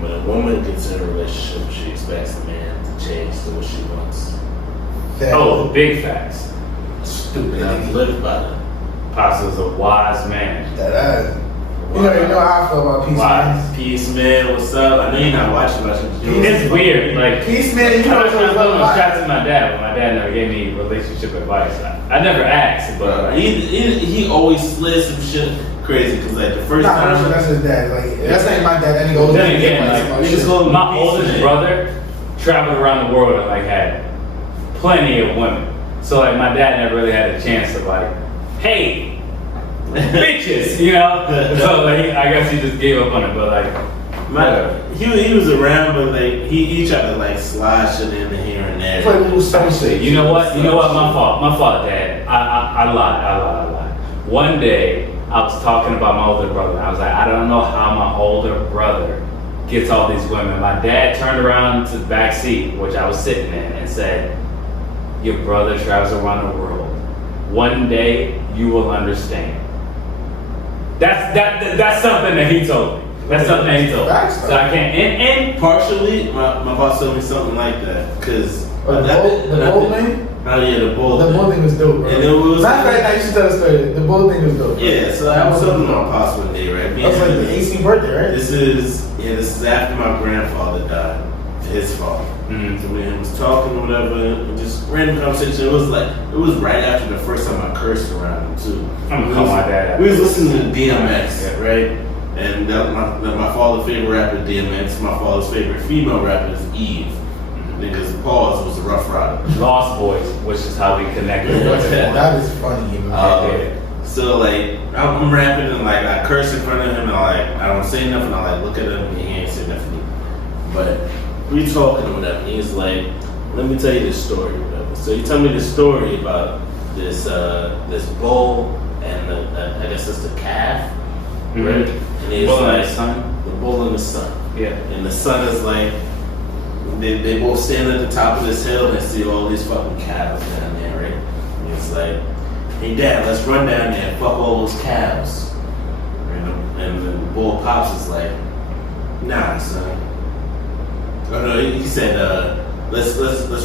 When a woman gets in a relationship, she expects the man to change to what she wants. Oh, big facts. Stupid. And I've lived by that. Pops is a wise man. That ass. You know how I feel about Peace Why? Man. Peace, man. What's up? I know you're not watching much. It's weird. Like, Peace Man, you know I what was I'm going to about. shout to my dad, but my dad never gave me relationship advice. I never asked, but He always slid some shit crazy because like the first Nah, time. that's his dad. Like that's not my dad. That nigga goes. then again, niggas go- my oldest brother traveled around the world and like had plenty of women. So like my dad never really had a chance to like, hey, bitches, you know. So like I guess he just gave up on it. But like, He was around, but like he tried to like slide shit in here and there. Play little some shit. you know what? My fault, Dad. I lied. One day I was talking about my older brother. I was like, I don't know how my older brother gets all these women. My dad turned around to the back seat, which I was sitting in, and said, your brother travels around the world. One day you will understand. That's something that he told me. That's something that he told me. So I can't. And Partially, my boss told me something like that because The bull thing? Oh yeah, the bull. The bull thing was dope, bro. And it was. Matter of fact, I used to tell the story. The bull thing was dope. Bro. Yeah, so I was talking to my pops one day, right? That was like the 18th birthday, right? This is after my grandfather died. His fault. Mhm. So we was talking or whatever, just random conversation. It was right after the first time I cursed around him too. I'm gonna call my dad out. We was listening to DMX, right? And my father's favorite rapper is DMX. My father's favorite female rapper is Eve. Because Pause was a Rough Rider. Lost Boys, which is how we connected. That is funny. So like I'm rapping and like I curse in front of him and I don't say nothing. I like look at him and he ain't say nothing. But we talking or whatever. He's like, let me tell you this story or whatever. So he told me this story about this bull and I guess it's the calf, right? And he's Bull and like the son? the bull and the son. Yeah. And the son is like. They both stand at the top of this hill and see all these fucking cows down there, right? And it's like, hey dad, let's run down there and fuck all those cows. You know? And the bull pops is like, nah, son. Oh no, he said, let's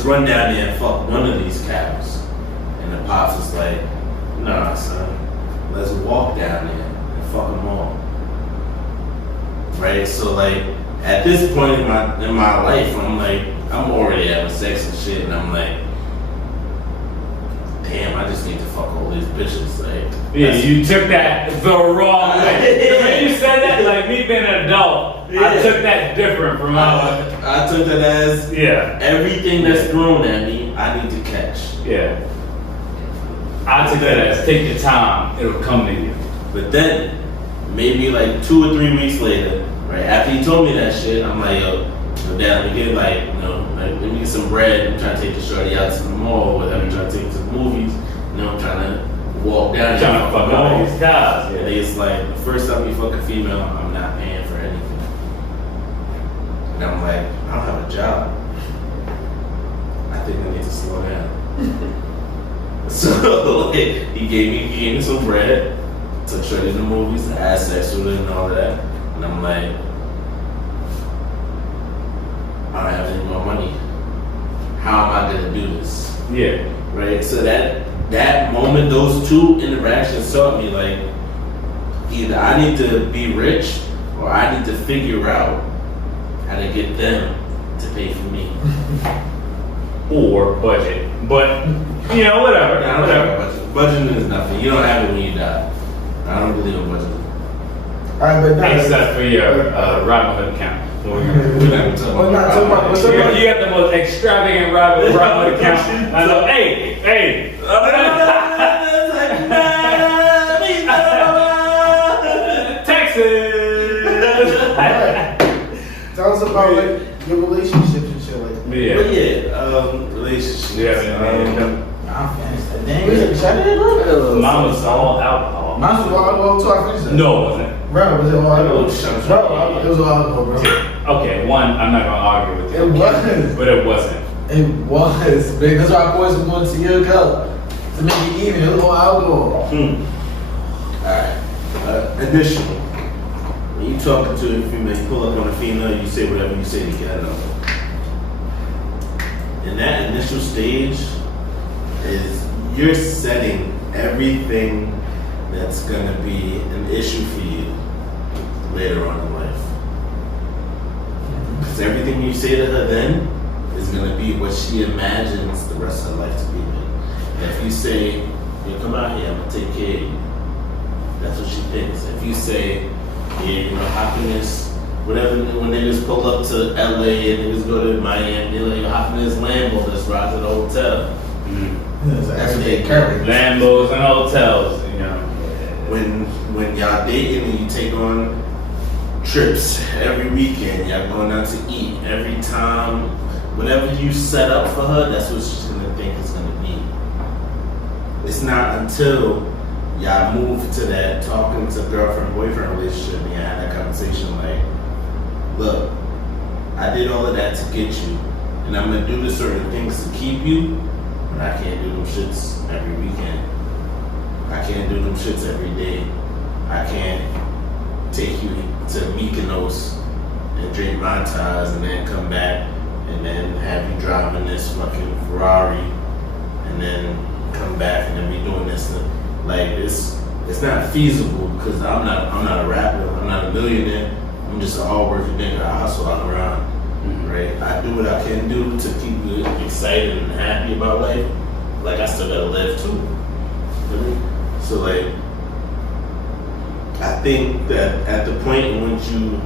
run down there and fuck one of these cows. And the pops is like, nah, son, let's walk down there and fuck them all. Right? So like, at this point in my life, I'm already having sex and shit, and I'm like, damn, I just need to fuck all these bitches. Like, Yeah, you took that the wrong way. When you said that, like me being an adult, I took that different from how I took that as everything that's thrown at me, I need to catch. Yeah. I took that as take your time, it'll come to you. But then, maybe like 2 or 3 weeks later, right after he told me that shit, I'm like, yo, dad, let me get let me get some bread. I'm trying to take the shorty out to the mall, whatever. I'm trying to take her to the movies. I'm trying to walk down. Trying to fuck all these guys. Yeah, it's like the first time you fuck a female, I'm not paying for anything. And I'm like, I don't have a job. I think I need to slow down. So he gave me some bread, took shorty to the movies, had sex with her and all of that. And I'm like, I don't have any more money. How am I gonna do this? Yeah. Right? So that moment, those two interactions taught me like either I need to be rich or I need to figure out how to get them to pay for me. Or budget. But you know, whatever. I don't have a budget. Budgeting is nothing. You don't have it when you die. I don't believe in budgeting. Alright, but now Except for your Robinhood account. We're not talking about what's up? You got the most extravagant Robinhood account. I know. Hey. Texas. Tell us about like your relationships and shit like that. Yeah. But yeah, relationships. I'm finished. Dang, you shut it, bro. Mine was all alcohol. Mine was all alcohol too. I finished that. No, it wasn't. Bro, was it all alcohol? Bro, Bro, it was all alcohol, bro. Okay, one, I'm not gonna argue with you. It was. But it wasn't. It was. Big. That's why I boys wanted to your cup. To make it even. It was all alcohol. Alright. Initially, when you talking to a female, you pull up on a female, you say whatever you say to get her. In that initial stage, is you're setting everything that's gonna be an issue for you later on in life. Because everything you say to her then is going to be what she imagines the rest of her life to be. And if you say, "Yeah, come out here, I'm going to take care of you," that's what she thinks. If you say, "Yeah, happiness," whatever, when niggas pull up to LA and niggas go to Miami, they're like, "Happiness Lambo, let's ride to the hotel." That's what they carry. Lambos and hotels, When y'all dating and you take on trips every weekend, y'all going out to eat every time, whatever you set up for her, that's what she's gonna think it's gonna be. It's not until y'all move to that talking to girlfriend-boyfriend relationship and you have that conversation like, "Look, I did all of that to get you, and I'm gonna do the certain things to keep you, but I can't do them shits every weekend. I can't do them shits every day. I can't take you to Mykonos and drink Mai Tais and then come back and then have you driving this fucking Ferrari and then come back and then be doing this." Like it's not feasible because I'm not a rapper. I'm not a millionaire. I'm just an hard-working nigga. I hustle out around, right? I do what I can do to keep you excited and happy about life. Like I still gotta live too. Really? So like, I think that at the point when you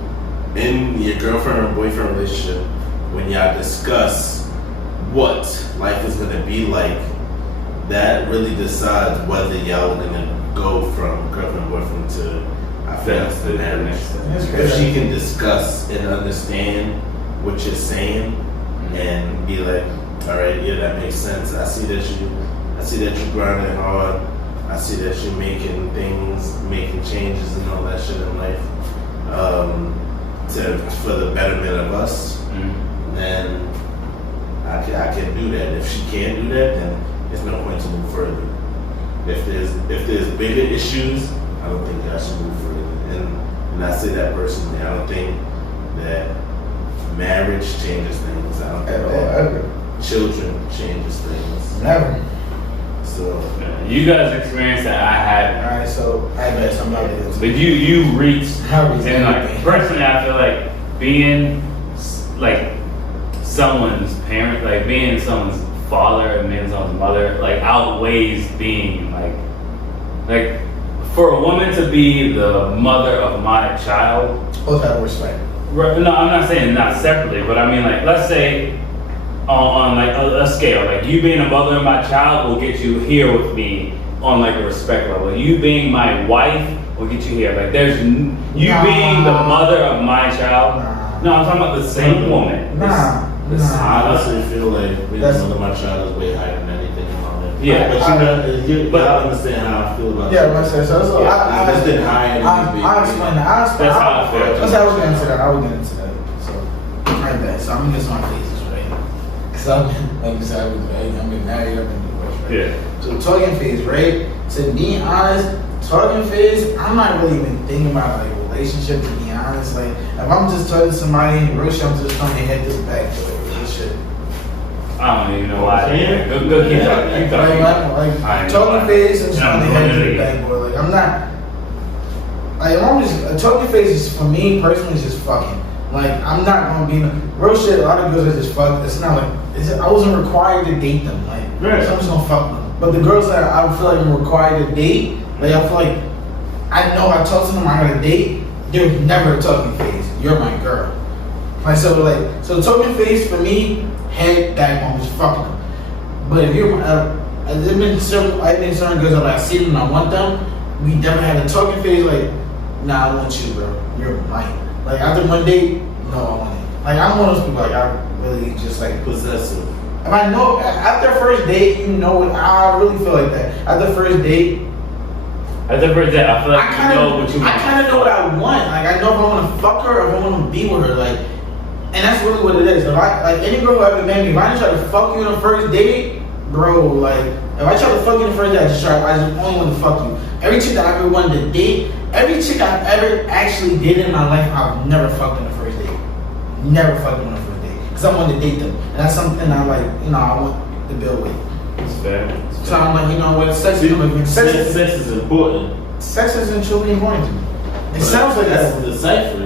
in your girlfriend or boyfriend relationship, when y'all discuss what life is gonna be like, that really decides whether y'all are gonna go from girlfriend boyfriend to the marriage. If she can discuss and understand what you're saying and be like, "All right, yeah, that makes sense. I see that you're grinding hard. I see that you're making changes and all that shit in life for the betterment of us." Then I can do that. If she can't do that, then there's no point to move further. If there's bigger issues, I don't think I should move further. And I say that personally. I don't think that marriage changes things. I don't think that children changes things. Never. So you guys experienced that I had. Alright, so I bet somebody is. But you reached, How reached and like everything. personally, I feel like being like someone's parent, like being someone's father and being someone's mother, like outweighs being like for a woman to be the mother of my child. Both have respect. No, I'm not saying not separately, but I mean like let's say on like a scale, like you being a mother of my child will get you here with me on like a respect level. You being my wife will get you here. Like there's you being the mother of my child. No, I'm talking about the same woman. I honestly feel like being the mother of my child is way higher than anything in my life. Yeah, but I understand how I feel about yeah, it. but so I just didn't hire any big I explain that. That's how I feel. That's how I was getting into that. I was getting into that. So I bet. So I'm gonna get some phases, right? Because I've been, like you said, I've been married, I've been divorced, right? Yeah. So talking phase, right? To be honest, talking phase, I'm not really even thinking about like relationship. To be honest, like if I'm just talking to somebody in real shit, I'm just trying to head this back to like relationship. I don't even know why. Yeah. Go keep talking. Keep talking. Like talking phase, I'm trying to head to the back, boy. Like I'm not. Like I'm just a talking phase is for me personally is just fucking. Like I'm not gonna be real shit. A lot of girls are just fuck. It's not like I wasn't required to date them. Like right. So I'm just gonna fuck them. But the girls that I feel like I'm required to date, like I feel like I know I talk to them. I gotta date. They're never a talking phase. You're my girl. Like so the talking phase for me, head back on just fucking them. But if you're there've been certain girls that like, I see them and I want them. We never had a talking phase like, nah, I want you, bro. You're mine. Like after one date, no, I want it. Like I'm one of those people like I really just like Possessive. if I know after first date, you know it. I really feel like that. After first date, I feel like you know what you want. I kind of know what I want. Like I know if I want to fuck her or if I want to be with her. Like, and that's really what it is. If I like any girl who ever met me, if I try to fuck you on the first date, bro, like if I try to fuck you on the first date, I just only want to fuck you. Every chick that I ever wanted to date, every chick I've ever actually dated in my life, I've never fucked on the first date. Never fucked on the first date because I wanted to date them, and that's something I like. I want to build with. It's fair. So I'm like, what? Sex is important. Sex is important. Sex isn't truly important to me. It sounds like that's that. the cipher.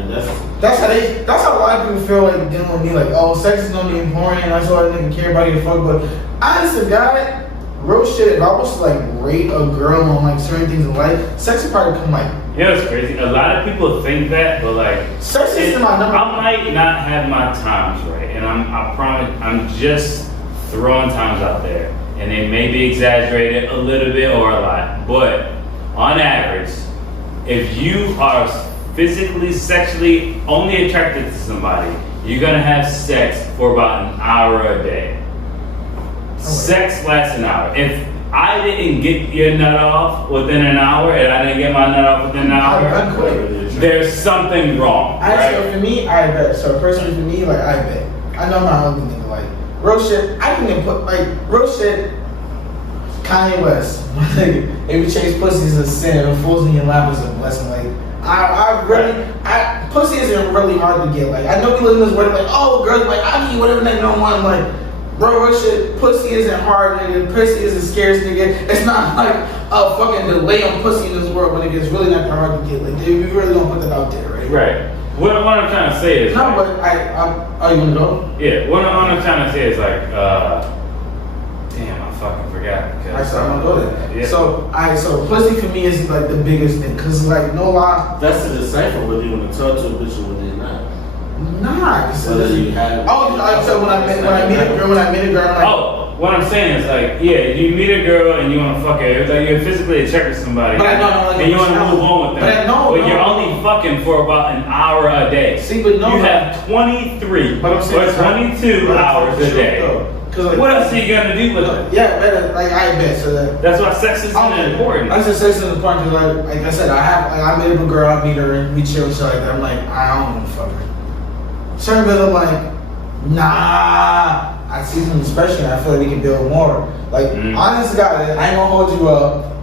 That's how a lot of people feel like dealing with me. Like, oh, sex is gonna be important. That's all I nigga care about you fuck. But honestly, God, real shit. If I was to like rate a girl on like certain things in life, sex would probably come like. You know, it's crazy. A lot of people think that, but like, Sex is my number. I might not have my times right, and I promise, I'm just throwing times out there, and they may be exaggerated a little bit or a lot, but on average, if you are physically, sexually only attracted to somebody, you're gonna have sex for about an hour a day. Sex lasts an hour. If I didn't get your nut off within an hour, and I didn't get my nut off within an hour, I'm quick. there's something wrong. Actually, Right? for me, I bet. So personally, for me, like I bet. I know my ugly nigga. Like real shit. I can even put like real shit. Kanye West. If you chase pussy is a sin, and fools in your lap is a blessing. Like pussy isn't really hard to get. Like I know we live in this world like, oh, girls like I need whatever they don't want. Like, bro, real shit. Pussy isn't hard, nigga. Pussy isn't scarce, nigga. It's not like a fucking delay on pussy in this world when it's really not that hard to get. Like, we really don't put that out there, right? Right. What I'm trying to say is. No, like, but you wanna go? Yeah, what I'm trying to say is like, damn, I fucking forgot. Alright, so I'm gonna go there. Yeah. So pussy for me is like the biggest thing, cause like no lie, That's to decipher whether you want to talk to a bitch or whether you're not. nah. Cause Whether you have. so when I meet a girl, I'm like, Oh, what I'm saying is like, yeah, you meet a girl and you want to fuck her. It's like you're physically attracted to somebody, But I know, like, and you want to move on with them. but I know, you're no. only fucking for about an hour a day. See, but no, you have 23 But I'm saying or it's not- 22 but hours it's a day. though. Cause like, What else are you gonna do with it? Yeah, better. Like I bet. So that. That's why sex is important. I said sex is important because like I said, I met up a girl, I meet her, and we chill and shit like that. I'm like, I don't want to fuck her. Certain girls, I'm like, nah. I see something special, and I feel like we can build more. Like, honest to God, I ain't gonna hold you up.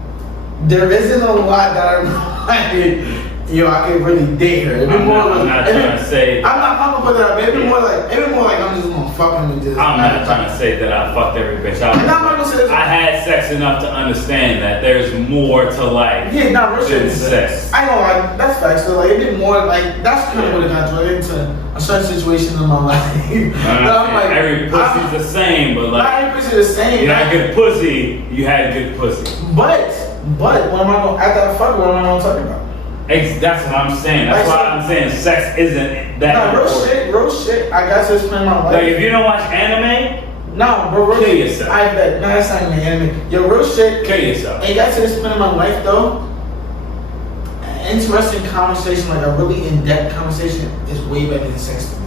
There isn't a lot that I'm like, I could really date her. It'd be I'm more not like, trying to say. I'm gonna put that up. It'd be more like I'm just gonna fuck him and just. I'm not trying to say that I fucked every bitch out. I'm not gonna say that. I had sex enough to understand that there's more to life Yeah, not real than shit. sex. I know, like that's facts. So like, it did more like that's kind of what it got drawn into a certain situation in my life. I'm like, every pussy's the same, but not like every pussy the same. you had good pussy, you had good pussy. But what am I gonna after I fuck? What am I gonna talk about? That's what I'm saying. That's why I'm saying sex isn't that Nah, important. real shit. I got to explain my life. Like if you don't watch anime, No, bro, real Kill shit. yourself. I bet. No, that's not even anime. Yo, real shit. kill yourself. And got to this point in my life though, an interesting conversation, like a really in-depth conversation, is way better than sex to me.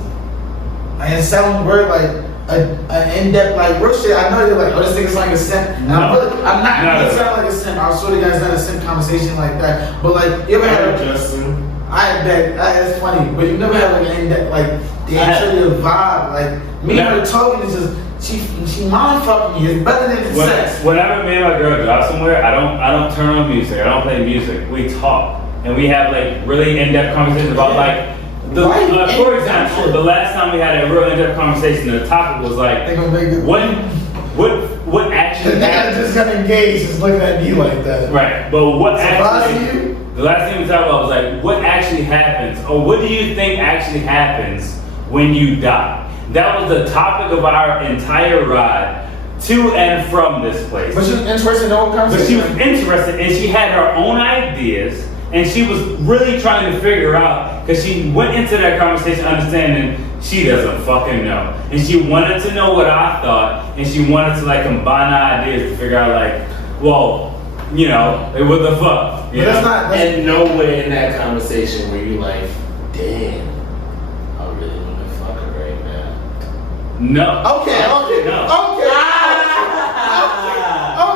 Like it sounds weird, like an in-depth, like real shit. I know you're like, oh, this nigga's like a simp. I'm not gonna sound like a simp. I swear to God, it's not a simp conversation like that. But like, you ever had Justin. I bet that's funny, but you never had like an in-depth, like the actual vibe, like me and her talking is just she mind fucking me. It's better than sex. Whenever me and my girl drive somewhere, I don't turn on music. I don't play music. We talk and we have like really in-depth conversations about like. For example, the last time we had a real in-depth conversation, the topic was like, They gonna make it. what actually The nigga happened? just got engaged, just looking at me like that. Right, but what Surprising actually? you? The last thing we talked about was like, what actually happens, or what do you think actually happens when you die? That was the topic of our entire ride to and from this place. But she was interested in the whole But she conversation. was interested and she had her own ideas and she was really trying to figure out because she went into that conversation understanding she doesn't fucking know. And she wanted to know what I thought and she wanted to like combine our ideas to figure out like, well, you know, like, what the fuck? You But that's know? not. That's, And nowhere in that conversation where you like, damn, I really want to fuck her right now. No. okay. No.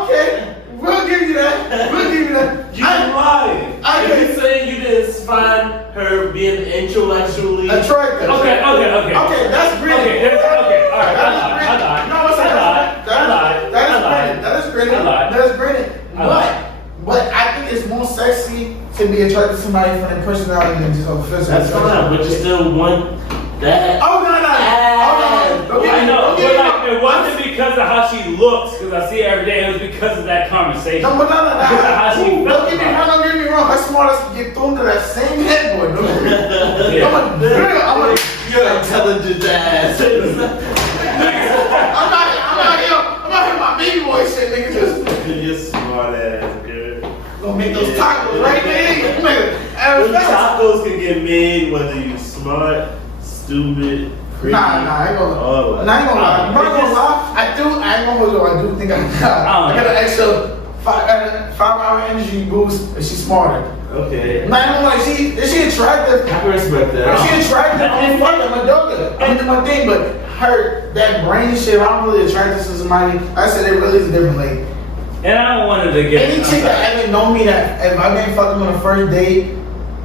Okay. We'll give you that. We'll give you that. You lying. If you saying you didn't find her being intellectually Attractive. Okay. Okay, that's great. Okay, all right. I lied. No, it's I lied. That is great. I lied. That is great. But I think it's more sexy to be attracted to somebody from their personality than just a physical. That's fine, but you still want that. Oh no. I know, but like, it wasn't because because of how she looks, because I see her every day. It was because of that conversation. No, but no. Because of how she felt. Don't get me wrong. Her smart ass can get thrown to that same head, boy. You're intelligent ass. I'm not here my baby boy shit, nigga. Just You're smart ass, dude. gonna make those tacos right there. Those tacos can get made whether you smart, stupid, crazy. I ain't gonna all lie. of I ain't gonna lie. Oh, I'm not gonna lie. I ain't gonna hold you. I do think I got an extra 5-hour energy boost, and she's smarter. Okay. Nah, I don't like is she attractive? I can respect that. If she attractive, I'm fucking my daughter. I'm doing my thing, but that brain shit, I'm really attracted to somebody. I said it really is different. Like, And I don't want to get any chick that ever know me that if I been fucking on a first date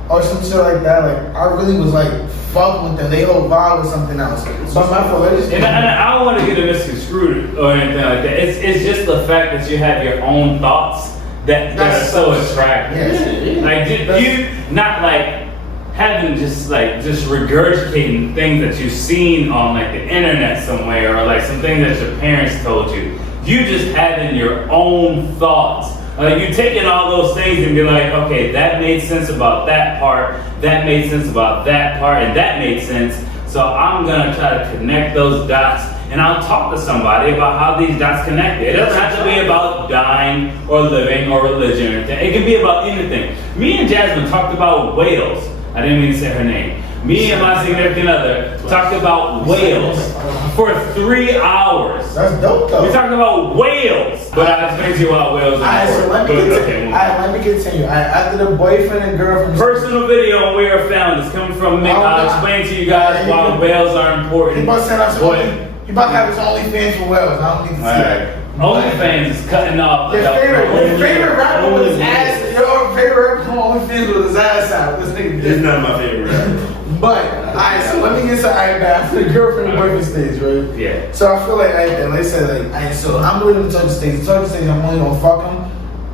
or some shit like that, like I really was like fucking with them. They whole vibe was something else. But my fault. And I don't want to get it misconstrued or anything like that. It's just the fact that you have your own thoughts that are so attractive. Yes. Like you not like having just regurgitating things that you've seen on like the internet somewhere or like some things that your parents told you. You just having your own thoughts. Like you taking all those things and be like, okay, that made sense about that part, that made sense about that part, and that made sense. So I'm gonna try to connect those dots, and I'll talk to somebody about how these dots connect. It doesn't have to be about dying or living or religion or anything. It can be about anything. Me and Jasmine talked about whales. I didn't mean to say her name. Me and my significant other talked about whales for 3 hours. That's dope though. We talked about whales, but I explained to you about whales. Alright, so let me continue. After the boyfriend and girlfriend. Personal video on where it found is coming from Mick. I'll explain to you guys why whales are important. He about to have his OnlyFans for whales. I don't need to see that. OnlyFans is cutting off. Your favorite rapper with his ass. Your favorite rapper on OnlyFans with his ass out. This nigga. It's not my favorite rapper. But alright, so let me get to after the girlfriend and boyfriend stage, right? Yeah. So I feel like I said so I'm leaving the talking stage. The talking stage, I'm only gonna fuck him.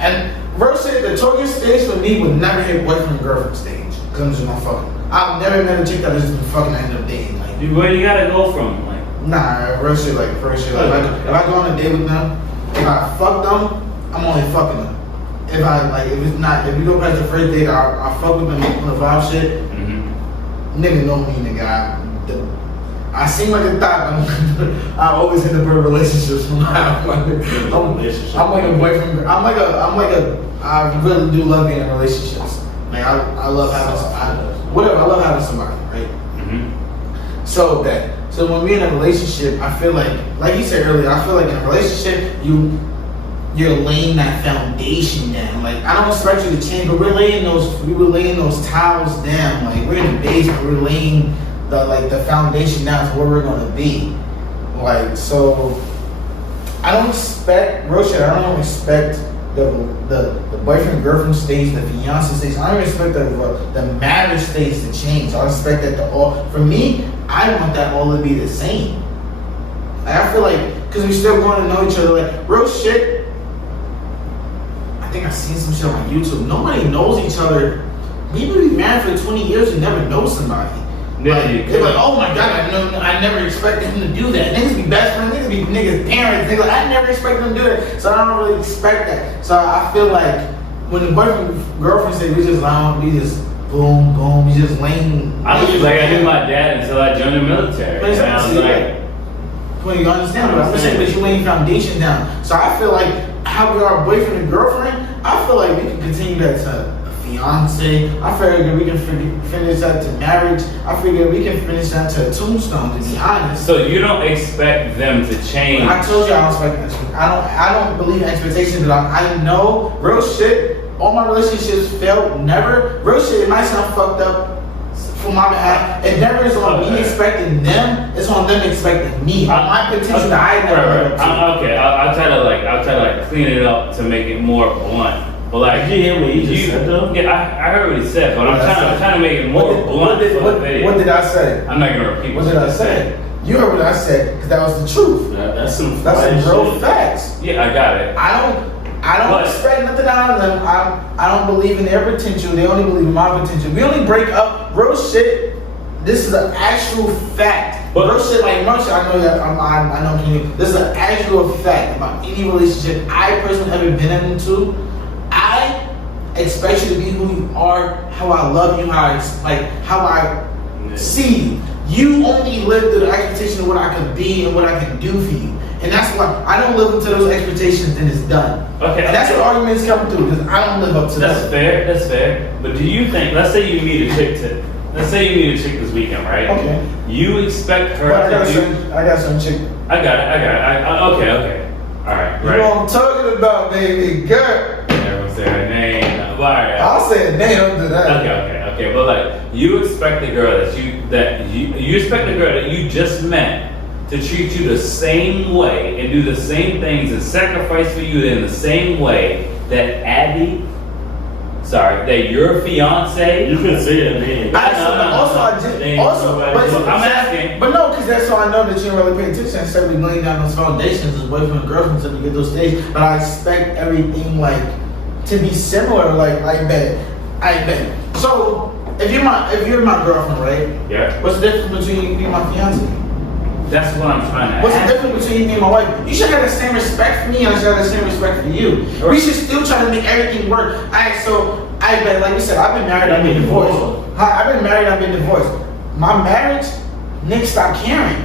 And versus the talking stage for me would never hit boyfriend and girlfriend stage. Cause I'm just gonna fuck him. I've never met a chick that has just been fucking end up dating. Like, Where you gotta go from? Like, nah, first shit. Like, if I go on a date with them, if I fuck them, I'm only fucking them. If you go past the first date, I fuck with them on the vibe shit. Nigga know me, nigga. I seem like a thought. I always end up in relationships. I'm like a boyfriend. I really do love being in relationships. Like I love having somebody, right? So when we're in a relationship, I feel like you said earlier, I feel like in a relationship, you're laying that foundation down. Like I don't expect you to change, but we were laying those tiles down. Like we're in the basement, we're laying the foundation down to where we're gonna be. Like so, I don't expect the boyfriend girlfriend stage, the fiance stage. I don't expect the marriage stage to change. I expect that for me, I want that all to be the same. Like, I feel like because we still want to know each other. Like real shit. I think I've seen some shit on YouTube. Nobody knows each other. People be married for 20 years and never know somebody. They're like, oh my god, I never expected him to do that. Niggas be best friends, niggas be niggas' parents. Niggas like, I never expected him to do that. So I don't really expect that. So I feel like when the boyfriend girlfriend say we just lounge, we just boom, boom, we just laying. I was like, I knew my dad until I joined the military. But and I was like, well, you understand what I'm saying, but you laying foundation down. So I feel like how we are boyfriend and girlfriend, I feel like we can continue that to a fiance. I figure we can finish that to marriage. I figure we can finish that to a tombstone, to be honest. So you don't expect them to change? I told you I don't expect. I don't believe in expectations, but I know real shit. All my relationships failed. Never real shit. It might sound fucked up for my behalf. It never is on me expecting them. It's on them expecting me. On my potential that I never. I'll try to clean it up to make it more blunt. But like, did you hear what he just said though? Yeah, I heard what he said, but I'm trying to make it more blunt. What did I say? I'm not gonna repeat. What did I say? You heard what I said because that was the truth. That's some real facts. Yeah, I got it. I don't expect nothing out of them. I don't believe in their potential. They only believe in my potential. We only break up real shit. This is an actual fact. But- But shit like Mercer, I know that I know you. This is an actual fact about any relationship I personally ever been into. I expect you to be who you are, how I love you, how I see you. You only live to the expectation of what I could be and what I can do for you. And that's why I don't live up to those expectations and it's done. Okay. And that's what arguments come through, because I don't live up to That's that. fair. That's fair. But do you think? Let's say you meet a chick. Let's say you meet a chick this weekend, right? Okay. You expect her But to do. I got some chick. I got it. Okay. All right. You know what I'm talking about, baby girl. Everyone say her name. All right. I'll say a name under that. Okay. But like, you expect the girl that you expect the girl that you just met to treat you the same way and do the same things and sacrifice for you in the same way that that your fiance. You can say a name. I'm asking. But no, because that's how I know that you don't really pay attention. Instead of laying down those foundations as boyfriend and girlfriend until you get those stages. But I expect everything like to be similar. Like I bet. So if you're my girlfriend, right? Yeah. What's the difference between you and my fiance? That's what I'm trying to What's the ask. difference between me and my wife? You should have the same respect for me, and I should have the same respect for you. Right. We should still try to make everything work. Alright, so I bet, like you said, I've been married, I've been divorced. I've been married, I've been divorced. My marriage, niggas stopped caring.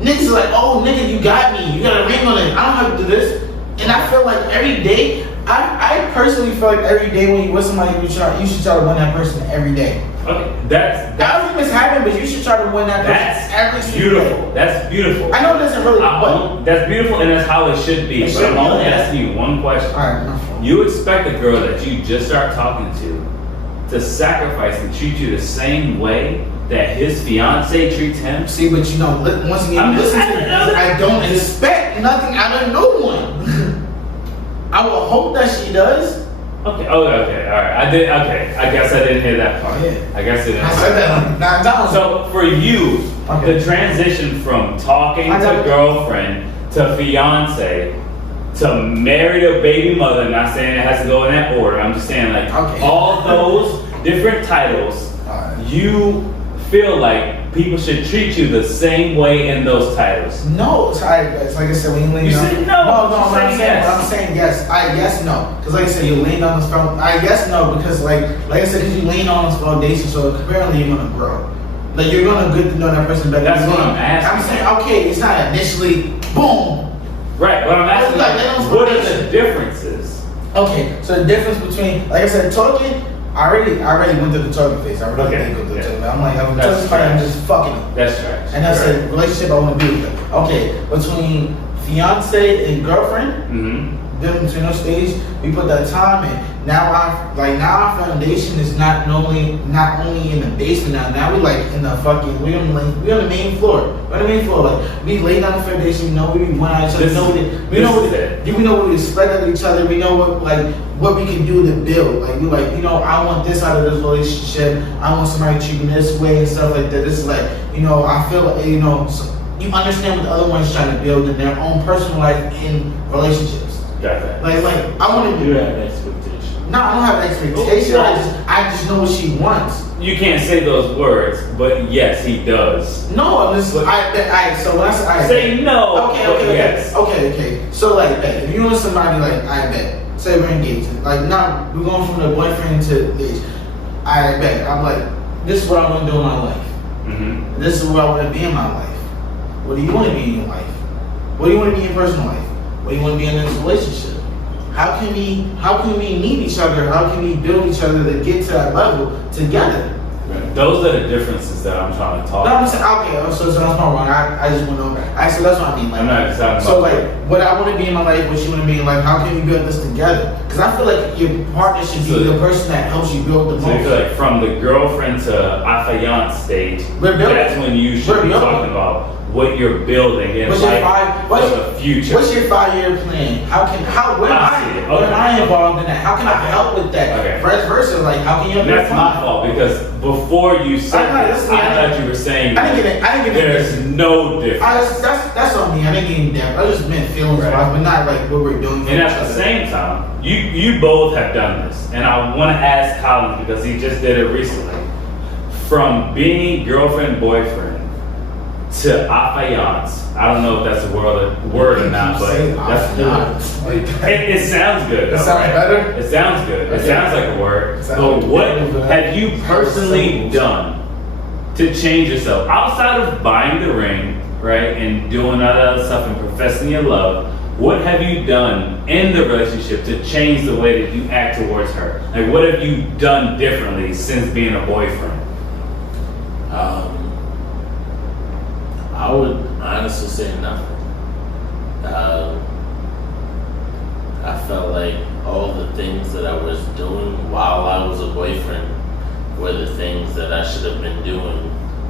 Niggas are like, oh nigga, you got me. You got a ring on it. I don't have to do this. And I feel like every day, I personally feel like every day when you with somebody, you should try to win that person every day. Okay, that's Arguments happen, but you should try to win that person every single day. beautiful. That's beautiful. I know it doesn't really, but That's beautiful, and that's how it should be. It But should I'm be, only yeah. asking you one question. alright, my fault. You expect a girl that you just start talking to sacrifice and treat you the same way that his fiance treats him? See, but you know, once again, I'm listen just- to me. I don't expect nothing out of no one. I will hope that she does. Okay. All right. I guess I didn't hear that part. Yeah. I guess I didn't. I said that like 9 times. So for you, Okay. the transition from talking I got to it. girlfriend to fiance to married to baby mother, not saying it has to go in that order. I'm just saying like Okay. all those different titles, Alright. you feel like people should treat you the same way in those titles. No, it's like I said, when you lean You down. said no. No, You I'm said saying yes. I'm saying yes. I guess no. Because like I said, you lean on this foundation. I guess no, because like I said, because you lean on this foundation, so apparently you're gonna grow. Like you're gonna get to know that person better. That's what I'm asking. I'm saying, okay, it's not initially boom. Right, but I'm asking Like, that was what are foundation. the differences? Okay, so the difference between, like I said, talking, I already went through the talking phase. I really Okay, did go through the yeah. talking. I'm like, I'm That's talking somebody, I'm trash. just fucking them. That's trash. And that's a relationship I want to be with them. Okay, between fiance and girlfriend, Mm-hmm. them between those stage, we put that time in. Now our foundation is not only in the basement now. Now we like in the fucking we on the main floor. We're on the main floor. Like we lay down the foundation. We know we want each other. We know what we expect of each other. We know what we can do to build. Like we I want this out of this relationship. I want somebody to treat me this way and stuff like that. This is like I feel like so you understand what the other one's trying to build in their own personal life in relationships. Got that. Like I want to You do. have an expectation. No, I don't have an expectation. I just know what she wants. You can't say those words, but yes, he does. No, I'm just so when I say Say no. okay, but okay, yes. okay. So like that, if you want somebody like I bet, say we're engaged, like not we're going from the boyfriend to this. I bet I'm like, this is what I want to do in my life. Mm-hmm. This is where I want to be in my life. What do you want to be in your life? What do you want to be in your personal life? What do you want to be in this relationship? How can we meet each other? How can we build each other to get to that level together? Those are the differences that I'm trying to talk No, I'm about. saying, okay, so that's not wrong. I just want to know. Actually, that's what I mean. Like, I'm not talking so about- like, what I want to be in my life, what you want to be in life, how can we build this together? Because I feel like your partner should be So- the person that helps you build the So you most. feel like from the girlfriend to affiance stage, We're building. that's when you should We're be building. talking about what you're building in What's your life for the future. What's your 5-year plan? When am I involved in that? How can I help with that? Okay. Vice versa, like how can you help That's your my partner? fault because before you said I know, this, listen, I thought you were saying I didn't get it. there's no difference. That's on me. I didn't get in depth. I just meant feelings Right. wise, but not like what we're doing. And at the same time, you both have done this, and I want to ask Colin because he just did it recently. from being girlfriend, boyfriend to affiance. I don't know if that's a word or not, but it sounds good. It sounds better? It sounds good. It Okay. sounds like a word. It sounds But like what it was, have you personally done to change yourself outside of buying the ring, right, and doing all that other stuff and professing your love? What have you done in the relationship to change the way that you act towards her? Like, what have you done differently since being a boyfriend? I would honestly say nothing. I felt like all the things that I was doing while I was a boyfriend were the things that I should have been doing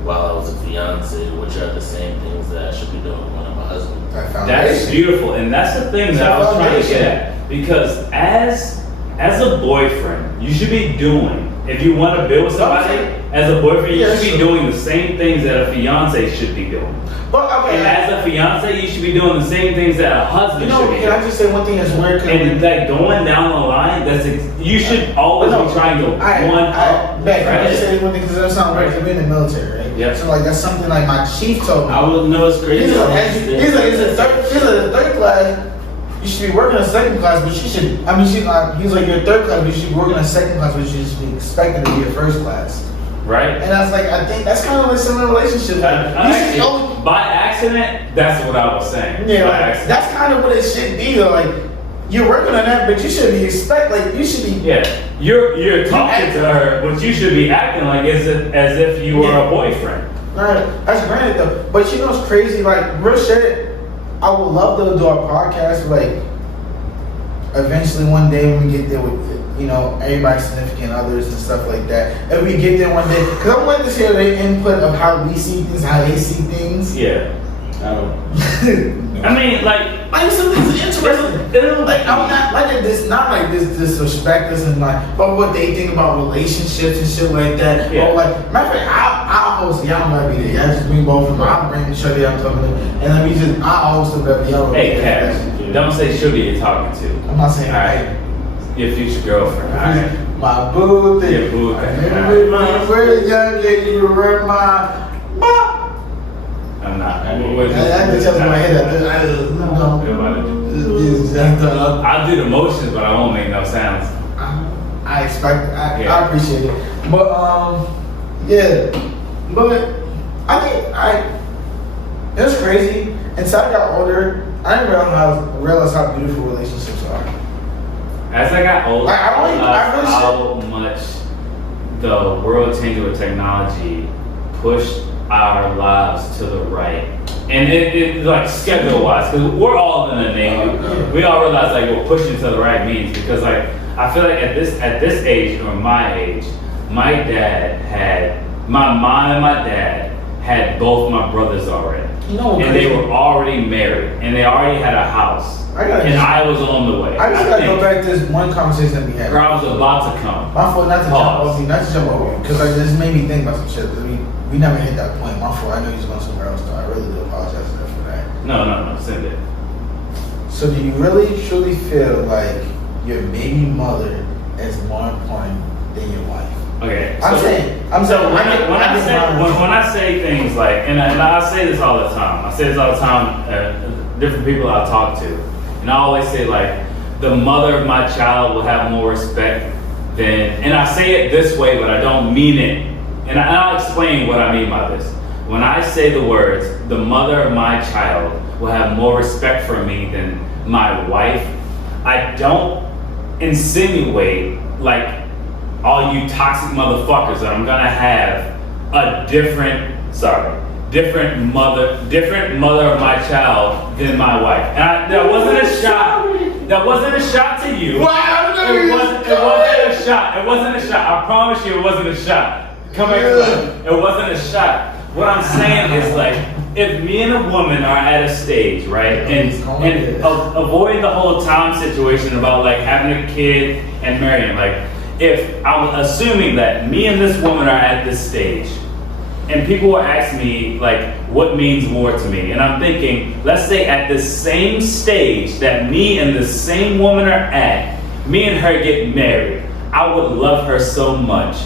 while I was a fiance, which are the same things that I should be doing when I'm a husband. That's beautiful, and that's the thing that I was trying to get at. Because as a boyfriend, you should be doing, if you want to build with somebody, as a boyfriend, you should be doing the same things that a fiance should be doing. But okay, And as a fiance, you should be doing the same things that a husband should be can I doing. just say one thing that's weird? And like going down the line, you should always be trying to one up. Can I just Right? say one thing because that sounds right? I've been in the military, right? Yeah. So like that's something like my chief told me. I would know it's crazy. He's like, it's a third class. You should be working in a second class, but you should. I mean, he's like, you're third class, but you should be working in a second class, but you should be expected to be a first class. Right? And I was like, I think that's kind of like similar relationship. By accident, that's what I was saying. Yeah, By like, accident. that's kind of what it should be though. Like you're working on that, but you should be you should be. Yeah, you're talking to her, but you should be acting like as if you were a boyfriend. Right, that's granted though. But you know what's crazy? Like real shit. I would love to do a podcast. Like eventually one day when we get there with everybody's significant others and stuff like that. If we get there one day, because I want to hear their input of how we see things, how they see things. Yeah. I mean, like some things are interesting. Like I'm not like this, not like this disrespect us and like, but what they think about relationships and shit like that. Yeah. Or like, matter of fact, I'll host. Y'all might be there. Y'all just bring both of them. I'll bring the show I'm talking to, and then we just I'll host whatever y'all. hey, Cash, don't say Sugar you're talking to. I'm not saying. All right, your future girlfriend. All right. My boo thing. Your boo thing. Remember my very young lady. You remember my. I'm not. I have to tell you my head. I'll do the motions, but I won't make no sounds. I expect. I appreciate it, but yeah. But I think it was crazy. Until I got older, I didn't realize how beautiful relationships are. As I got older, I I really realized how much the world changing with technology pushed our lives to the right. And it like schedule wise, because we're all in the Navy. We all realize like what pushing to the right means, because like I feel like at this age or my age, my mom and my dad had both my brothers already. And they were already married, and they already had a house. I was on the way. I just gotta go back to this one conversation that we had. Or I was about to come. My fault, not to jump over you, because like this made me think about some shit. We never hit that point. My fault. I know you was going somewhere else, though. I really do apologize for that. No, send it. So, do you really truly feel like your baby mother is more important than your wife? Okay. When I say things like, and I say this all the time. I say this all the time. Different people I talk to, and I always say like, the mother of my child will have more respect than. And I say it this way, but I don't mean it. And I'll explain what I mean by this. When I say the words, the mother of my child will have more respect for me than my wife, I don't insinuate like all you toxic motherfuckers that I'm gonna have a different mother of my child than my wife. And that wasn't a shot. That wasn't a shot to you. It wasn't a shot. It wasn't a shot. I promise you it wasn't a shot. Come back to that. It wasn't a shot. What I'm saying is like, if me and a woman are at a stage, right, and avoid the whole time situation about like having a kid and marrying, like if I'm assuming that me and this woman are at this stage, and people will ask me like, what means more to me? And I'm thinking, let's say at the same stage that me and the same woman are at, me and her get married, I would love her so much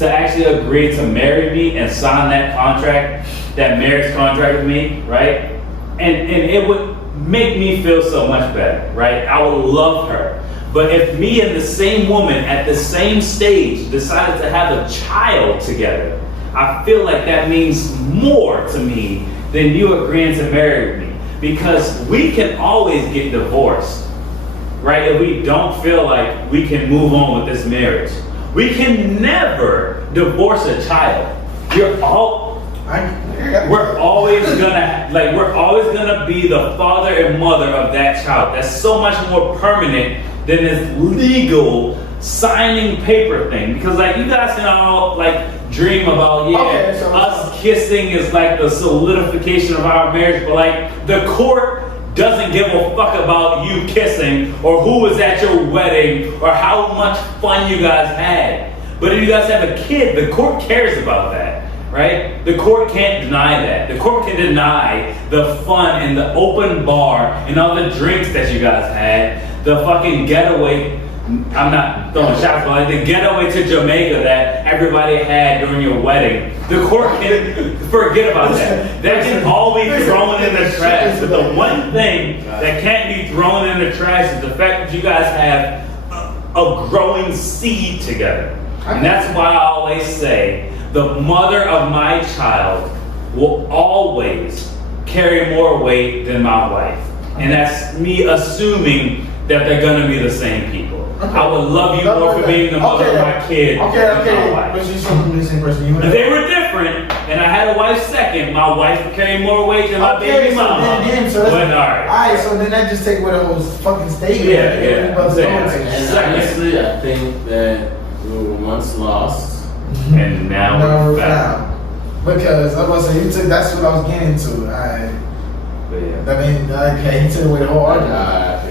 to actually agree to marry me and sign that contract, that marriage contract with me, right? And it would make me feel so much better, right? I would love her. But if me and the same woman at the same stage decided to have a child together, I feel like that means more to me than you agreeing to marry me. Because we can always get divorced, right? If we don't feel like we can move on with this marriage. We can never divorce a child. We're always gonna be the father and mother of that child. That's so much more permanent than this legal signing paper thing. Because like you guys can all like dream about us kissing is like the solidification of our marriage, but like the court doesn't give a fuck about you kissing or who was at your wedding or how much fun you guys had. But if you guys have a kid, the court cares about that, right? The court can't deny that. The court can deny the fun and the open bar and all the drinks that you guys had, the fucking getaway. I'm not throwing shots, but like the getaway to Jamaica that everybody had during your wedding. The court can forget about that. That can all be thrown in the trash. But the one thing that can't be thrown in the trash is the fact that you guys have a growing seed together. And that's why I always say the mother of my child will always carry more weight than my wife. And that's me assuming that they're gonna be the same people. Okay. I would love you more for being the mother of my kid than my wife. But she's the same person. If they were different, and I had a wife second, my wife would carry more weight than my baby mama. Alright, so then that just take away the whole fucking statement. Honestly, I think that we were once lost, and now we're found. Because I was gonna say that's what I was getting to. He took away the whole argument.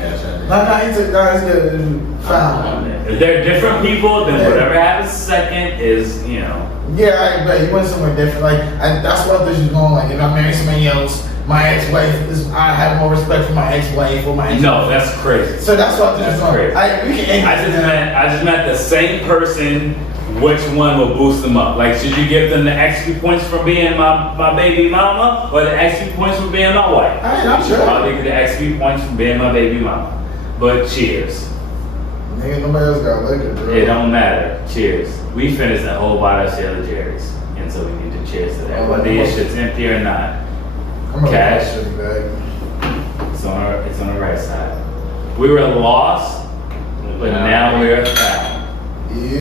It's good. Found. If they're different people, then whatever happens second is, you know. Yeah, I bet you went somewhere different. That's what I thought you was going. Like, if I marry somebody else, my ex-wife I have more respect for my ex-wife or my ex-wife. No, that's crazy. So that's what I thought you was going. I just meant the same person. Which one will boost them up? Like, should you give them the XP points for being my baby mama, or the XP points for being my wife? I'm sure. I'll give you the XP points for being my baby mama. But cheers. Nigga, nobody else got liquor, bro. It don't matter. Cheers. We finished a whole bottle of Sailor Jerry's, and so we need to cheers to that. Whether your shit's empty or not. Cash. It's on the right side. We were lost, but now we're found. Yeah.